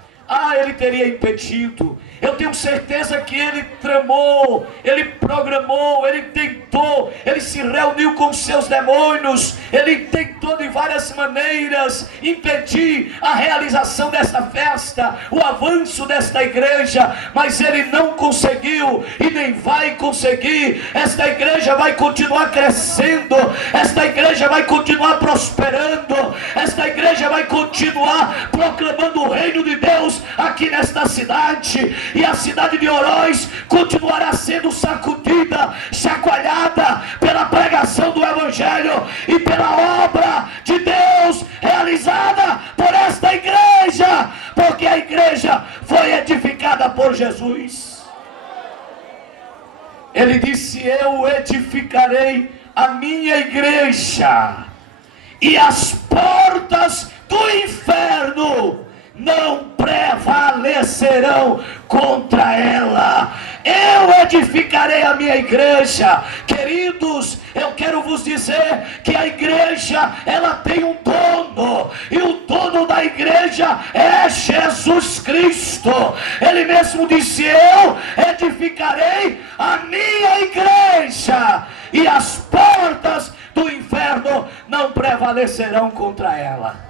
ele teria impedido. Eu tenho certeza que ele tramou, ele programou, ele tentou, ele se reuniu com seus demônios, ele tentou de várias maneiras impedir a realização desta festa, o avanço desta igreja, mas ele não conseguiu e nem vai conseguir. Esta igreja vai continuar crescendo, esta igreja vai continuar prosperando, esta igreja vai continuar proclamando o reino de Deus aqui nesta cidade. E a cidade de Oroz continuará sendo sacudida, chacoalhada pela pregação do Evangelho e pela obra de Deus realizada por esta igreja, porque a igreja foi edificada por Jesus. Ele disse: eu edificarei a minha igreja e as portas do inferno não prevalecerão contra ela. Eu edificarei a minha igreja. Queridos, eu quero vos dizer que a igreja, ela tem um dono, e o dono da igreja é Jesus Cristo. Ele mesmo disse: eu edificarei a minha igreja e as portas do inferno não prevalecerão contra ela.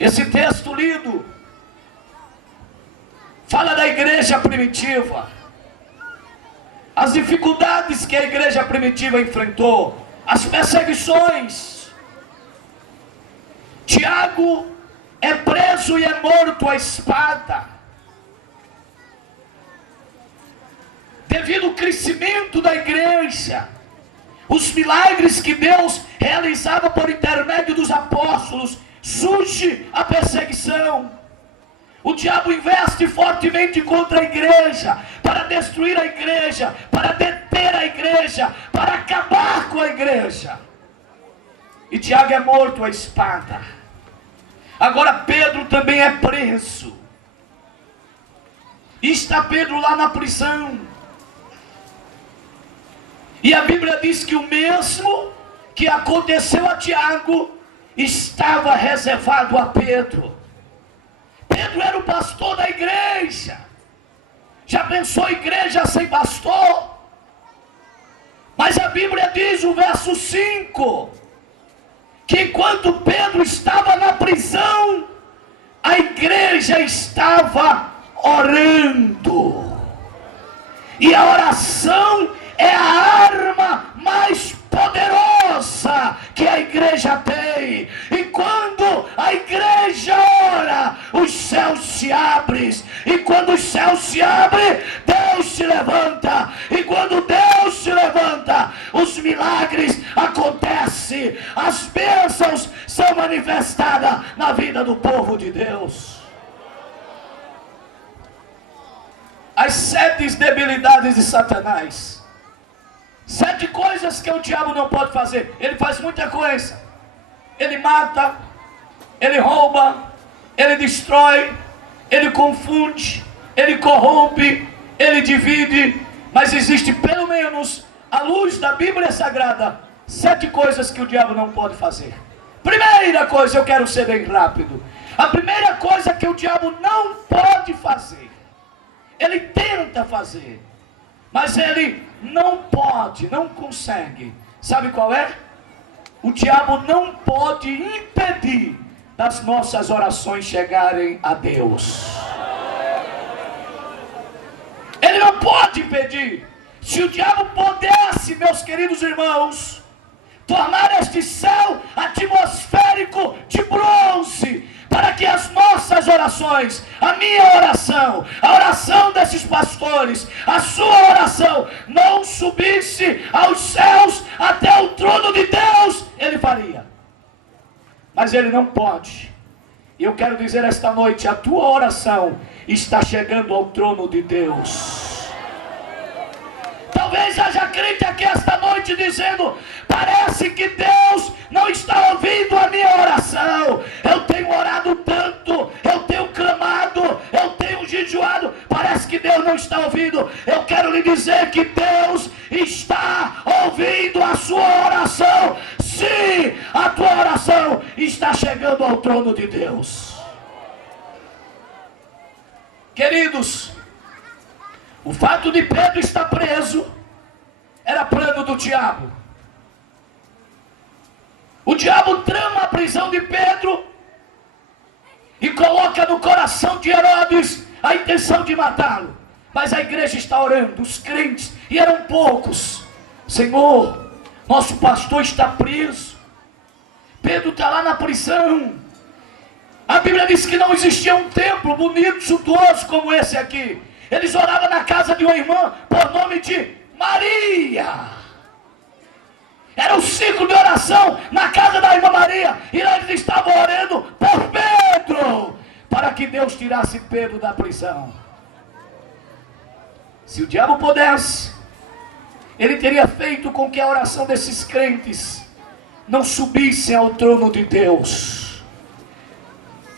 Esse texto lido fala da igreja primitiva, as dificuldades que a igreja primitiva enfrentou, as perseguições. Tiago é preso e é morto à espada, devido ao crescimento da igreja, os milagres que Deus realizava por intermédio dos apóstolos. Surge a perseguição. O diabo investe fortemente contra a igreja, para destruir a igreja, para deter a igreja, para acabar com a igreja. E Tiago é morto à espada. Agora Pedro também é preso. E está Pedro lá na prisão. E a Bíblia diz que o mesmo que aconteceu a Tiago estava reservado a Pedro. Pedro era o pastor da igreja. Já pensou igreja sem pastor? Mas a Bíblia diz, o verso 5, que enquanto Pedro estava na prisão, a igreja estava orando. E a oração é a arma mais poderosa que a igreja tem. E quando a igreja ora, os céus se abrem. E quando os céus se abrem, Deus se levanta. E quando Deus se levanta, os milagres acontecem. As bênçãos são manifestadas na vida do povo de Deus. As 7 debilidades de Satanás. 7 coisas que o diabo não pode fazer. Ele faz muita coisa. Ele mata, ele rouba, ele destrói, ele confunde, ele corrompe, ele divide. Mas existe pelo menos, à luz da Bíblia Sagrada, 7 coisas que o diabo não pode fazer. Primeira coisa, eu quero ser bem rápido. A primeira coisa que o diabo não pode fazer, ele tenta fazer, mas ele não pode, não consegue. Sabe qual é? O diabo não pode impedir das nossas orações chegarem a Deus. Ele não pode impedir. Se o diabo pudesse, meus queridos irmãos, tornar este céu atmosférico de bronze, para que as nossas orações, a minha oração, a oração desses pastores, a sua oração, não subisse aos céus até o trono de Deus, ele faria. Mas ele não pode. E eu quero dizer esta noite, a tua oração está chegando ao trono de Deus. Talvez haja crente aqui esta noite dizendo: parece que Deus não está ouvindo a minha oração. Eu tenho orado tanto, eu tenho clamado, eu tenho jejuado, parece que Deus não está ouvindo. Eu quero lhe dizer que Deus está ouvindo a sua oração. Sim, a tua oração está chegando ao trono de Deus. Queridos, o fato de Pedro estar preso era plano do diabo. O diabo trama a prisão de Pedro e coloca no coração de Herodes a intenção de matá-lo. Mas a igreja está orando, os crentes, e eram poucos. Senhor, nosso pastor está preso, Pedro está lá na prisão. A Bíblia diz que não existia um templo bonito, suntuoso como esse aqui. Eles oravam na casa de uma irmã por nome de Maria. Era um ciclo de oração na casa da irmã Maria. E lá eles estavam orando por Pedro, para que Deus tirasse Pedro da prisão. Se o diabo pudesse, ele teria feito com que a oração desses crentes não subisse ao trono de Deus.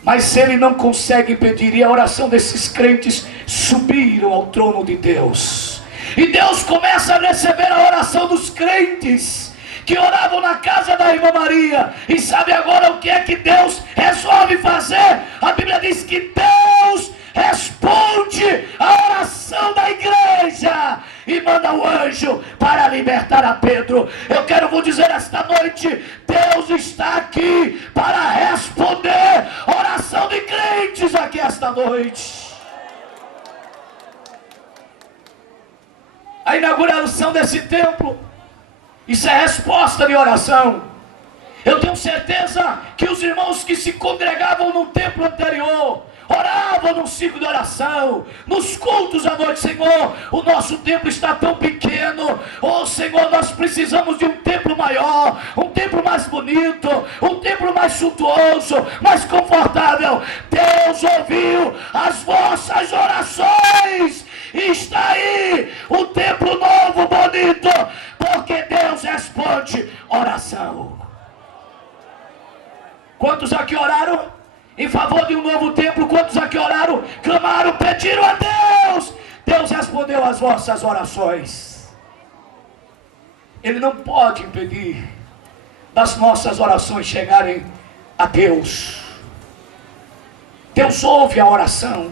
Mas se ele não consegue impedir, e a oração desses crentes subiram ao trono de Deus. E Deus começa a receber a oração dos crentes que oravam na casa da irmã Maria. E sabe agora o que é que Deus resolve fazer? A Bíblia diz que Deus responde a oração da igreja e manda o anjo para libertar a Pedro. Eu quero vos dizer esta noite, Deus está aqui para responder oração de crentes aqui esta noite. A inauguração desse templo, isso é resposta de oração. Eu tenho certeza que os irmãos que se congregavam no templo anterior oravam num ciclo de oração, nos cultos à noite. Senhor, o nosso templo está tão pequeno. Oh Senhor, nós precisamos de um templo maior, um templo mais bonito, um templo mais suntuoso, mais confortável. Deus ouviu as vossas orações e está aí o templo novo, bonito, porque Deus responde oração. Quantos aqui oraram em favor de um novo templo. Quantos aqui oraram, clamaram, pediram a Deus? Deus respondeu às vossas orações. Ele não pode impedir das nossas orações chegarem a Deus. Deus ouve a oração.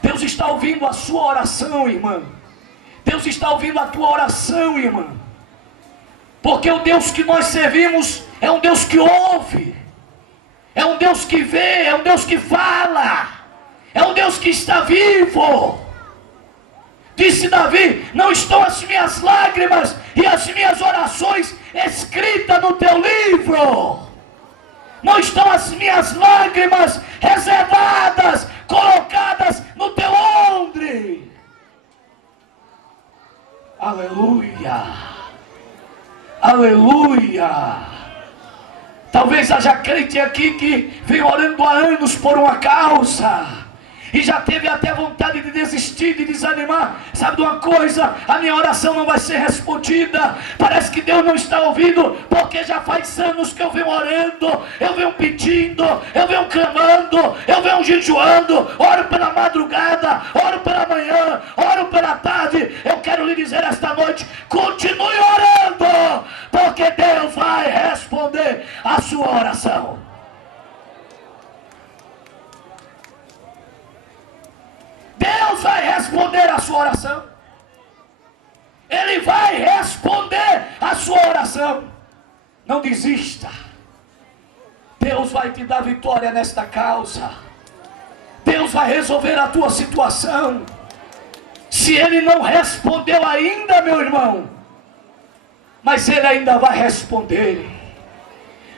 Deus está ouvindo a sua oração, irmã. Deus está ouvindo a tua oração, irmã. Porque o Deus que nós servimos é um Deus que ouve, é um Deus que vê, é um Deus que fala, é um Deus que está vivo. Disse Davi: não estão as minhas lágrimas e as minhas orações escritas no teu livro? Não estão as minhas lágrimas reservadas, colocadas no teu odre? Aleluia! Aleluia! Talvez haja crente aqui que vem orando há anos por uma causa e já teve até vontade de desistir, de desanimar. Sabe de uma coisa? A minha oração não vai ser respondida. Parece que Deus não está ouvindo, porque já faz anos que eu venho orando, eu venho pedindo, eu venho clamando, eu venho jejuando, oro pela madrugada, oro pela manhã, oro pela tarde. Eu quero lhe dizer esta noite: continue orando, porque Deus vai responder a sua oração. Deus vai responder a sua oração. Ele vai responder a sua oração. Não desista. Deus vai te dar vitória nesta causa. Deus vai resolver a tua situação. Se Ele não respondeu ainda, meu irmão, mas Ele ainda vai responder.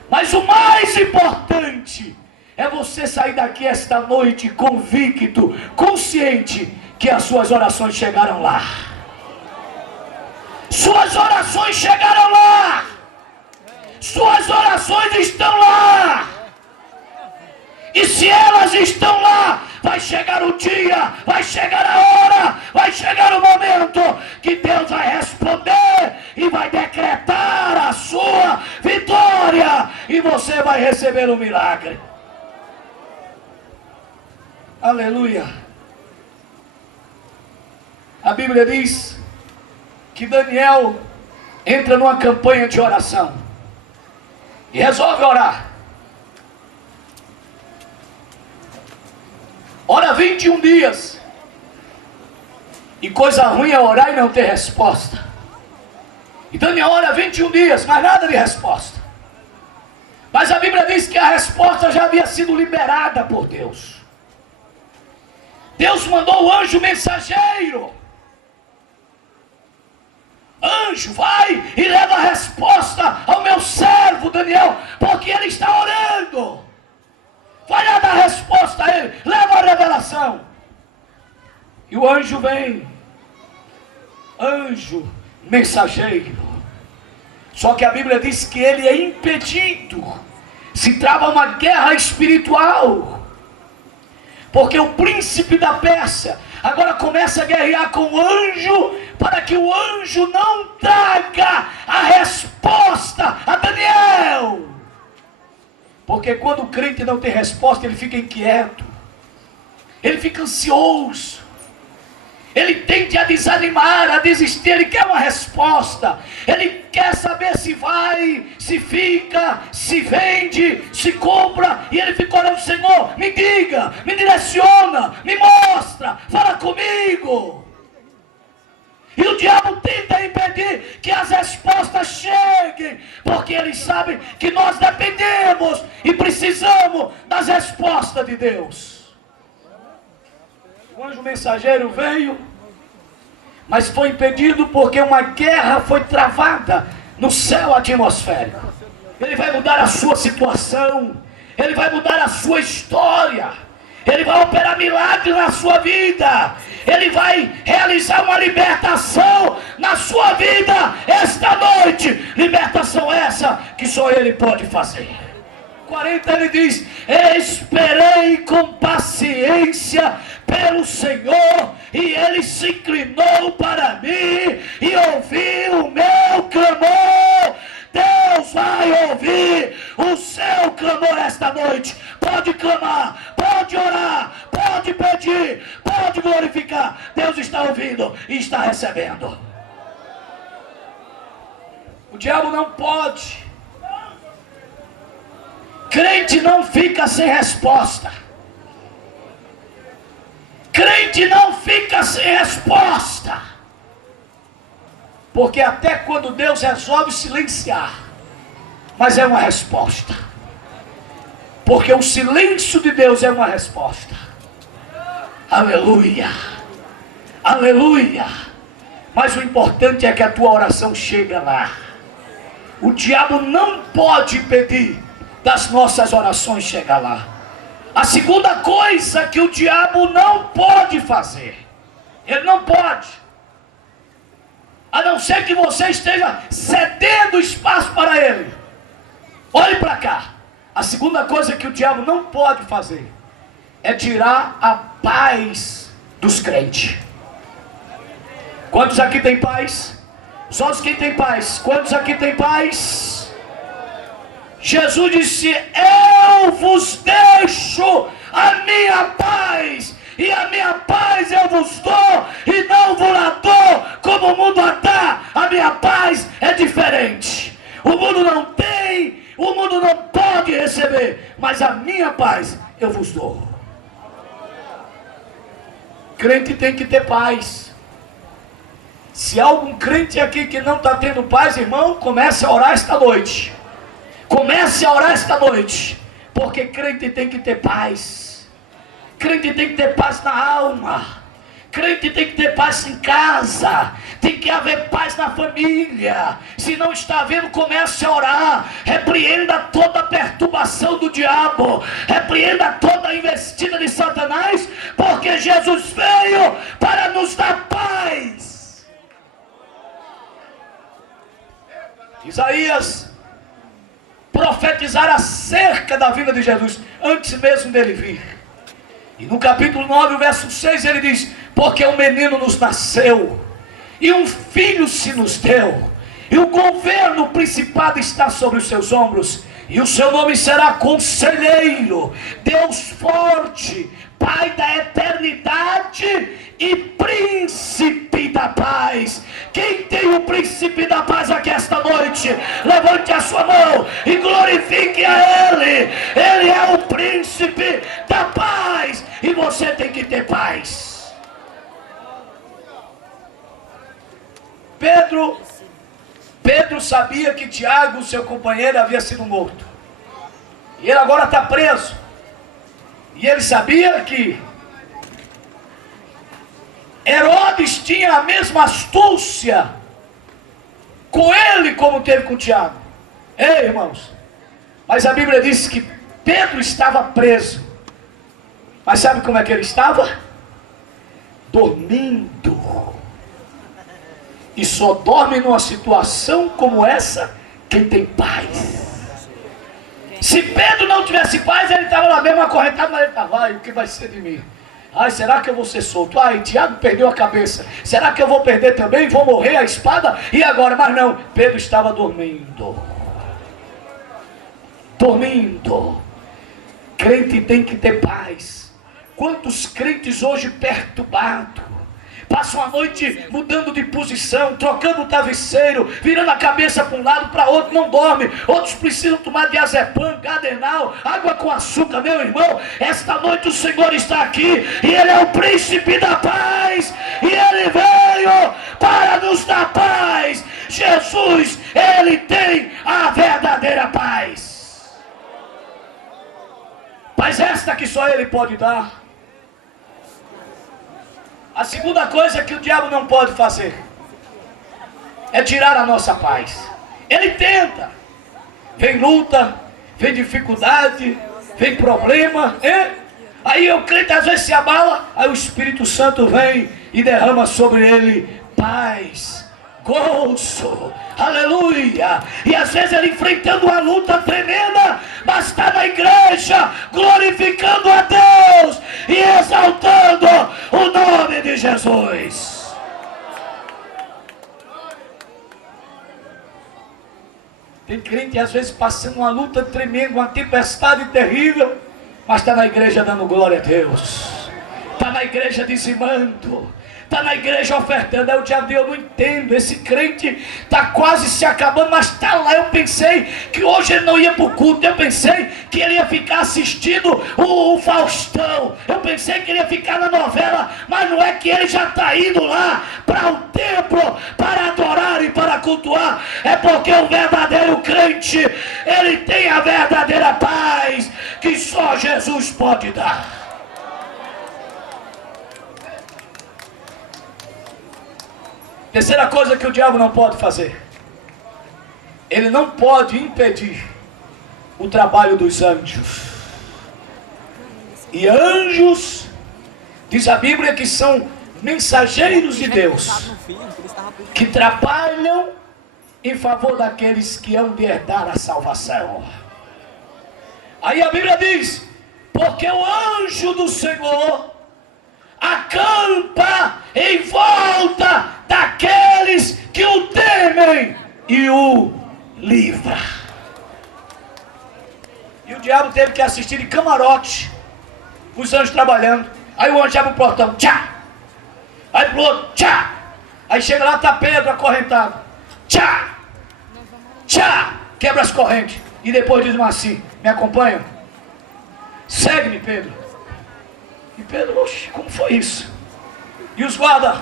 Mas o mais importante é você sair daqui esta noite convicto, consciente que as suas orações chegaram lá. Suas orações chegaram lá. Suas orações estão lá. E se elas estão lá, vai chegar o dia, vai chegar a hora, vai chegar o momento que Deus vai responder e vai decretar a sua vitória. E você vai receber um milagre. Aleluia. A Bíblia diz que Daniel entra numa campanha de oração e resolve orar. Ora 21 dias. E coisa ruim é orar e não ter resposta. E Daniel ora 21 dias, mas nada de resposta. Mas a Bíblia diz que a resposta já havia sido liberada por Deus. Deus mandou o anjo mensageiro. Anjo, vai e leva a resposta ao meu servo Daniel, porque ele está orando. Vai lá dar resposta a ele, leva a revelação. E o anjo vem. Anjo mensageiro. Só que a Bíblia diz que ele é impedido. Se trava uma guerra espiritual. Porque o príncipe da Pérsia agora começa a guerrear com o anjo, para que o anjo não traga a resposta a Daniel. Porque quando o crente não tem resposta, ele fica inquieto, ele fica ansioso, ele tende a desanimar, a desistir. Ele quer uma resposta, ele quer saber se vai, se fica, se vende, se compra. E ele fica orando: Senhor, me diga, me direciona, me mostra, fala comigo. E o diabo tenta impedir que as respostas cheguem, porque ele sabe que nós dependemos e precisamos das respostas de Deus. O anjo mensageiro veio, mas foi impedido porque uma guerra foi travada no céu atmosférico. Ele vai mudar a sua situação, ele vai mudar a sua história, ele vai operar milagres na sua vida, ele vai realizar uma libertação na sua vida esta noite. Libertação essa que só Ele pode fazer. 40 ele diz: esperei com paciência pelo Senhor, e Ele se inclinou para mim e ouviu o meu clamor. Deus vai ouvir o seu clamor esta noite. pode clamar, pode orar, pode pedir, pode glorificar. Deus está ouvindo e está recebendo. O diabo não pode. Crente não fica sem resposta. Crente não fica sem resposta. Porque até quando Deus resolve silenciar, mas é uma resposta. Porque o silêncio de Deus é uma resposta. Aleluia. Aleluia. Mas o importante é que a tua oração chega lá. O diabo não pode impedir das nossas orações chegar lá. A segunda coisa que o diabo não pode fazer, ele não pode, a não ser que você esteja cedendo espaço para ele. Olhe para cá. A segunda coisa que o diabo não pode fazer é tirar a paz dos crentes. Quantos aqui tem paz? Só os que tem paz. Quantos aqui tem paz? Jesus disse: eu vos deixo a minha paz, e a minha paz eu vos dou, e não vos la dou como o mundo a dá. A minha paz é diferente. O mundo não tem, o mundo não pode receber, mas a minha paz eu vos dou. Crente tem que ter paz. Se há algum crente aqui que não está tendo paz, irmão, comece a orar esta noite. Comece a orar esta noite. Porque crente tem que ter paz. Crente tem que ter paz na alma. Crente tem que ter paz em casa. Tem que haver paz na família. Se não está havendo, comece a orar. Repreenda toda a perturbação do diabo. Repreenda toda a investida de Satanás. Porque Jesus veio para nos dar paz. Isaías profetizara acerca da vinda de Jesus antes mesmo dele vir. E no capítulo 9, o verso 6, ele diz: porque um menino nos nasceu, e um filho se nos deu, e o governo, o principado está sobre os seus ombros, e o seu nome será Conselheiro, Deus Forte, Pai da Eternidade e Príncipe da Paz. Quem tem o Príncipe da Paz aqui esta noite, levante a sua mão e glorifique a Ele. Ele é o Príncipe da Paz, e você tem que ter paz. Pedro sabia que Tiago, seu companheiro, havia sido morto, e ele agora está preso. E ele sabia que Herodes tinha a mesma astúcia com ele como teve com Tiago. Ei, irmãos, mas a Bíblia diz que Pedro estava preso. Mas sabe como é que ele estava? Dormindo. E só dorme numa situação como essa quem tem paz. Se Pedro não tivesse paz, ele estava lá mesmo acorrentado, mas ele estava: ai, o que vai ser de mim? Ai, será que eu vou ser solto? Ai, Tiago perdeu a cabeça. Será que eu vou perder também? Vou morrer a espada? E agora? Mas não, Pedro estava dormindo. Dormindo. Crente tem que ter paz. Quantos crentes hoje perturbados, passam a noite mudando de posição, trocando o travesseiro, virando a cabeça para um lado, para outro, não dorme. Outros precisam tomar diazepam, Gardenal, água com açúcar. Meu irmão, esta noite o Senhor está aqui, e Ele é o Príncipe da Paz, e Ele veio para nos dar paz. Jesus, Ele tem a verdadeira paz. Paz esta que só Ele pode dar. A segunda coisa que o diabo não pode fazer é tirar a nossa paz. Ele tenta. Vem luta, vem dificuldade, vem problema. Aí o crente às vezes se abala, aí o Espírito Santo vem e derrama sobre ele paz, gozo, aleluia. E às vezes ele enfrentando uma luta tremenda, mas está na igreja glorificando a Deus e exaltando o nome de Jesus. Tem crente às vezes passando uma luta tremenda, uma tempestade terrível, mas está na igreja dando glória a Deus, está na igreja dizimando, está na igreja ofertando. Aí o diabo diz: eu não entendo, esse crente está quase se acabando, mas está lá. Eu pensei que hoje ele não ia para o culto, eu pensei que ele ia ficar assistindo o Faustão, eu pensei que ele ia ficar na novela, mas não é, que ele já está indo lá para o templo para adorar e para cultuar. É porque o verdadeiro crente, ele tem a verdadeira paz que só Jesus pode dar. Terceira coisa que o diabo não pode fazer: ele não pode impedir o trabalho dos anjos. E anjos, diz a Bíblia, que são mensageiros de Deus, que trabalham em favor daqueles que hão de herdar a salvação. Aí a Bíblia diz: porque o anjo do Senhor acampa em volta daqueles que o temem e o livra. E o diabo teve que assistir de camarote os anjos trabalhando. Aí o anjo abre o portão, tchá! Aí pro outro, tchá! Aí chega lá, tá Pedro acorrentado, tchá! Tchá! Quebra as correntes. E depois diz assim: me acompanha? Segue-me, Pedro. E Pedro: oxe, como foi isso? E os guardas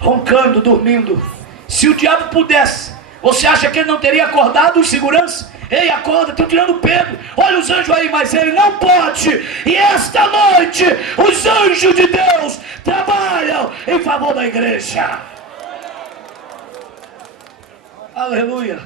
roncando, dormindo. Se o diabo pudesse, você acha que ele não teria acordado os seguranças? Ei, acorda, estão tirando Pedro, olha os anjos aí. Mas ele não pode. E esta noite os anjos de Deus trabalham em favor da igreja. Aleluia.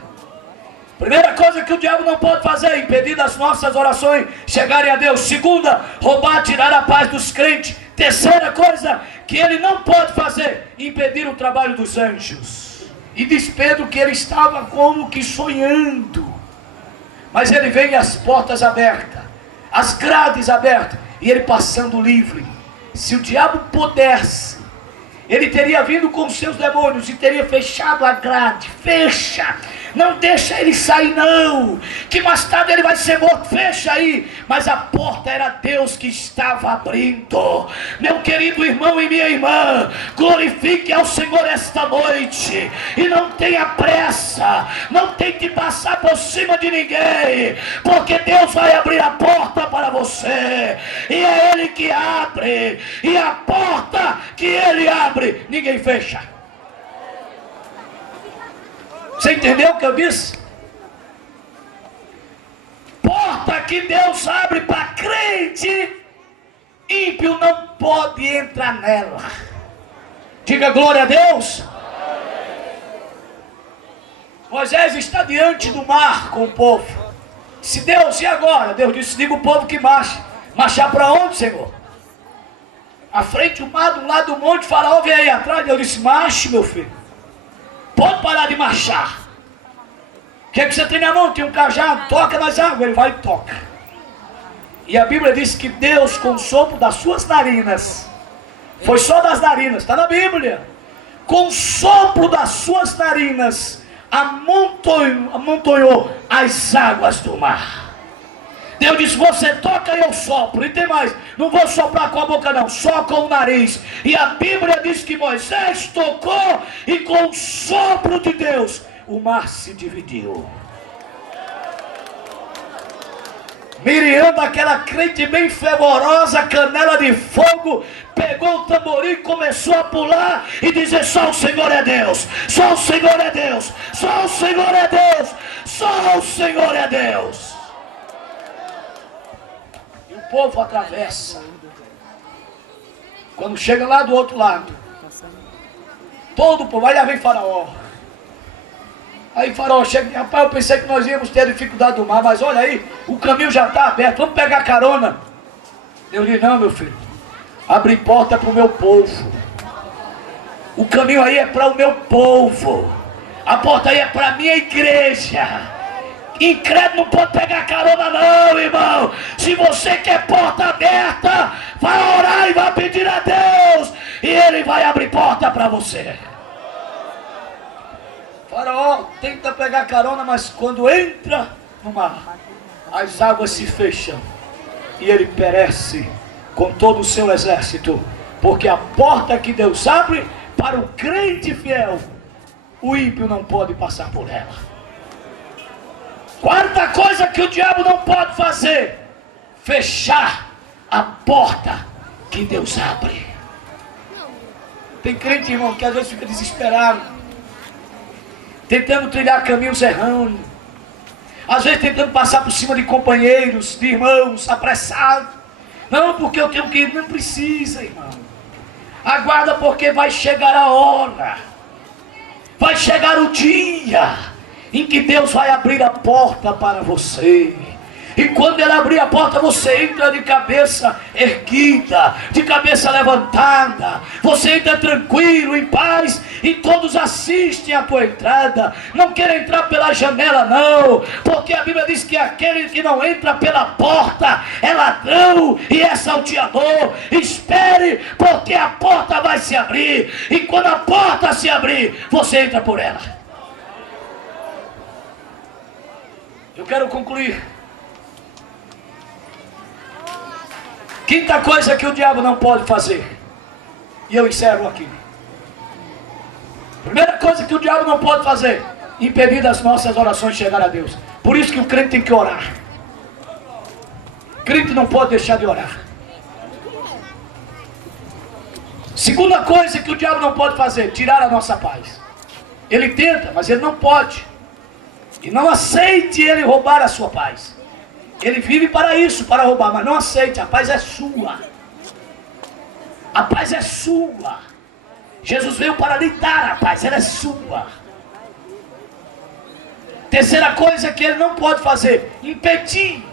Primeira coisa que o diabo não pode fazer é impedir das nossas orações chegarem a Deus. Segunda, roubar, tirar a paz dos crentes. Terceira coisa que ele não pode fazer: impedir o trabalho dos anjos. E diz Pedro que ele estava como que sonhando, mas ele vê as portas abertas, as grades abertas, e ele passando livre. Se o diabo pudesse, ele teria vindo com seus demônios e teria fechado a grade. Fecha! Não deixa ele sair não, que mais tarde ele vai ser morto. Fecha aí. Mas a porta era Deus que estava abrindo. Meu querido irmão e minha irmã, glorifique ao Senhor esta noite. E não tenha pressa, não tente passar por cima de ninguém, porque Deus vai abrir a porta para você. E é Ele que abre. E a porta que Ele abre, ninguém fecha. Você entendeu o que eu disse? Porta que Deus abre para crente, ímpio não pode entrar nela. Diga glória a Deus. Moisés está diante do mar com o povo. Se Deus, e agora? Deus disse: diga o povo que marche. Marchar para onde, Senhor? À frente o mar, do lado do monte, Faraó vem aí atrás. Deus disse: marche, meu filho. Pode parar de marchar. O que é que você tem na mão? Tem um cajado, toca nas águas. Ele vai e toca. E a Bíblia diz que Deus, com o sopro das suas narinas, foi só das narinas, está na Bíblia, com o sopro das suas narinas, amontoou as águas do mar. Deus disse: você toca e eu sopro. E tem mais, não vou soprar com a boca não, só com o nariz. E a Bíblia diz que Moisés tocou, e com o sopro de Deus o mar se dividiu. Miriam, aquela crente bem fervorosa, canela de fogo, pegou o tamborim e começou a pular e dizer: só o Senhor é Deus, só o Senhor é Deus, só o Senhor é Deus, só o Senhor é Deus. E o povo atravessa. Quando chega lá do outro lado, todo o povo, aí lá vem Faraó. Aí Faraó chega: rapaz, eu pensei que nós íamos ter a dificuldade do mar, mas olha aí, o caminho já está aberto, vamos pegar carona. Eu disse: não, meu filho, abre porta para o meu povo. O caminho aí é para o meu povo. A porta aí é para a minha igreja. Incrédulo não pode pegar carona não, irmão. Se você quer porta aberta, vai orar e vai pedir a Deus, e Ele vai abrir porta para você. Faraó tenta pegar carona, mas quando entra no mar, as águas se fecham e ele perece com todo o seu exército, porque a porta que Deus abre para o crente fiel, o ímpio não pode passar por ela. Quarta coisa que o diabo não pode fazer: fechar a porta que Deus abre. Tem crente, irmão, que às vezes fica desesperado, tentando trilhar caminhos errando, às vezes tentando passar por cima de companheiros, de irmãos, apressado. Não, porque eu tenho que ir. Não precisa, irmão. Aguarda, porque vai chegar a hora, vai chegar o dia em que Deus vai abrir a porta para você. E quando Ele abrir a porta, você entra de cabeça erguida, de cabeça levantada. Você entra tranquilo, em paz, e todos assistem a tua entrada. Não quer entrar pela janela, não, porque a Bíblia diz que aquele que não entra pela porta é ladrão e é salteador. Espere, porque a porta vai se abrir, e quando a porta se abrir, você entra por ela. Eu quero concluir. Quinta coisa que o diabo não pode fazer, e eu encerro aqui. Primeira coisa que o diabo não pode fazer: impedir das nossas orações chegar a Deus. Por isso que o crente tem que orar. O crente não pode deixar de orar. Segunda coisa que o diabo não pode fazer: tirar a nossa paz. Ele tenta, mas ele não pode. E não aceite ele roubar a sua paz. Ele vive para isso, para roubar, mas não aceite, a paz é sua. A paz é sua. Jesus veio para lhe dar a paz, ela é sua. Terceira coisa que ele não pode fazer: impedir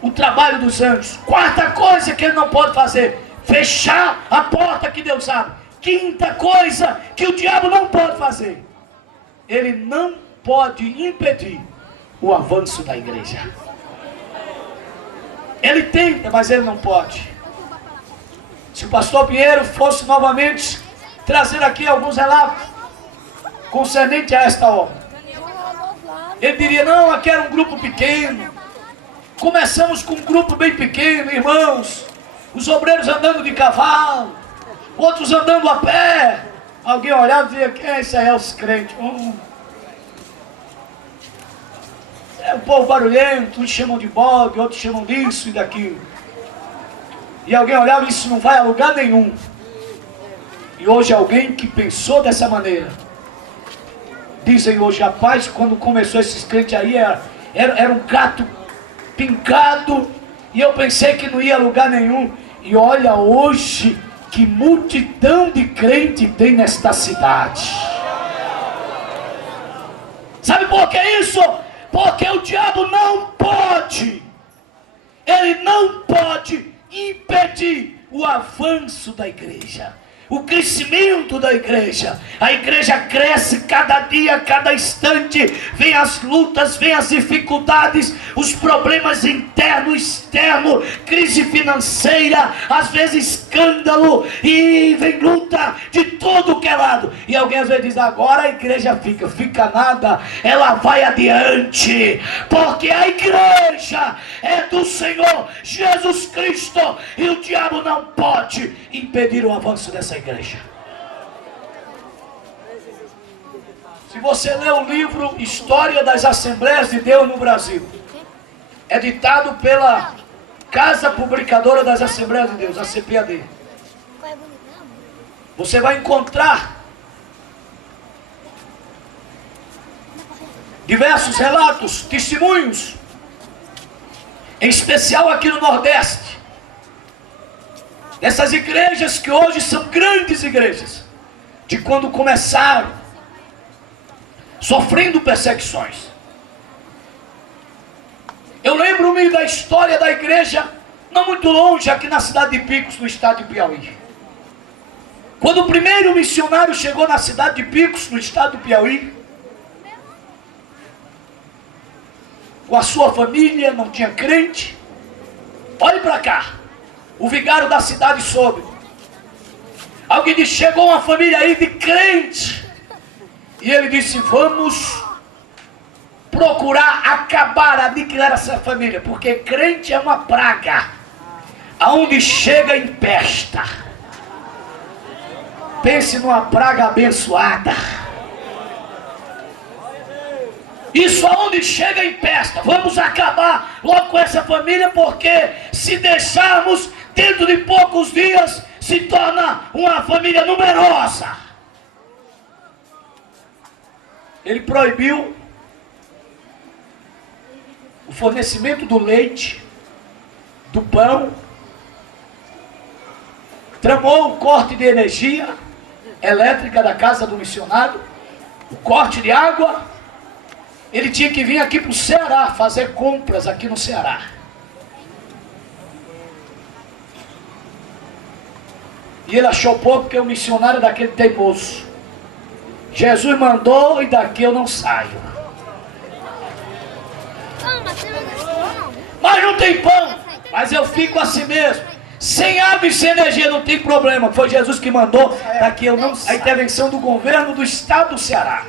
o trabalho dos anjos. Quarta coisa que ele não pode fazer: fechar a porta que Deus abre. Quinta coisa que o diabo não pode fazer: ele não pode impedir o avanço da igreja. Ele tenta, mas ele não pode. Se o pastor Pinheiro fosse novamente trazer aqui alguns relatos concernente a esta obra, ele diria: não, aqui era um grupo pequeno. Começamos com um grupo bem pequeno, irmãos. Os obreiros andando de cavalo, outros andando a pé. Alguém olhava e dizia: quem é isso aí? É os crentes. É um povo barulhento, uns chamam de bode, outros chamam disso e daquilo. E alguém olhava: isso não vai a lugar nenhum. E hoje alguém que pensou dessa maneira, dizem hoje: rapaz, quando começou esses crentes aí, era um gato pingado, e eu pensei que não ia a lugar nenhum. E olha hoje que multidão de crente tem nesta cidade. Sabe por que isso? Porque o diabo não pode, ele não pode impedir o avanço da igreja, o crescimento da igreja. A igreja cresce cada dia, cada instante. Vem as lutas, vem as dificuldades, os problemas internos, externos, crise financeira, às vezes escândalo, e vem luta de todo que é lado. E alguém às vezes diz: agora a igreja fica nada, ela vai adiante, porque a igreja é do Senhor Jesus Cristo, e o diabo não pode impedir o avanço dessa igreja. Se você ler o livro História das Assembleias de Deus no Brasil, editado pela Casa Publicadora das Assembleias de Deus, a CPAD, você vai encontrar diversos relatos, testemunhos, em especial aqui no Nordeste, dessas igrejas que hoje são grandes igrejas, de quando começaram, sofrendo perseguições. Eu lembro-me da história da igreja, não muito longe, aqui na cidade de Picos, no estado de Piauí. Quando o primeiro missionário chegou na cidade de Picos, no estado do Piauí, com a sua família, não tinha crente. Olhe para cá, o vigário da cidade soube. Alguém disse: chegou uma família aí de crente. E ele disse: vamos procurar procurar acabar, aniquilar essa família, porque crente é uma praga, aonde chega empesta. Pense numa praga abençoada. Isso aonde chega empesta. Vamos acabar logo com essa família, porque se deixarmos, dentro de poucos dias, se torna uma família numerosa. Ele proibiu o fornecimento do leite, do pão, tramou o corte de energia elétrica da casa do missionário, o corte de água. Ele tinha que vir aqui para o Ceará, fazer compras aqui no Ceará. E ele achou pouco, porque o missionário é daquele teimoso. Jesus mandou e daqui eu não saio. Mas não tem pão, mas eu fico assim mesmo. Sem água e sem energia não tem problema. Foi Jesus que mandou, daqui eu não saio. A intervenção do governo do estado do Ceará.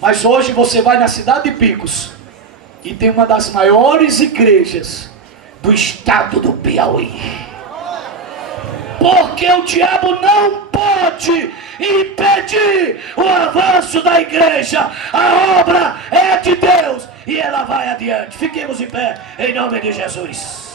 Mas hoje você vai na cidade de Picos e tem uma das maiores igrejas do estado do Piauí. Porque o diabo não pode impedir o avanço da igreja. A obra é de Deus e ela vai adiante. Fiquemos em pé em nome de Jesus.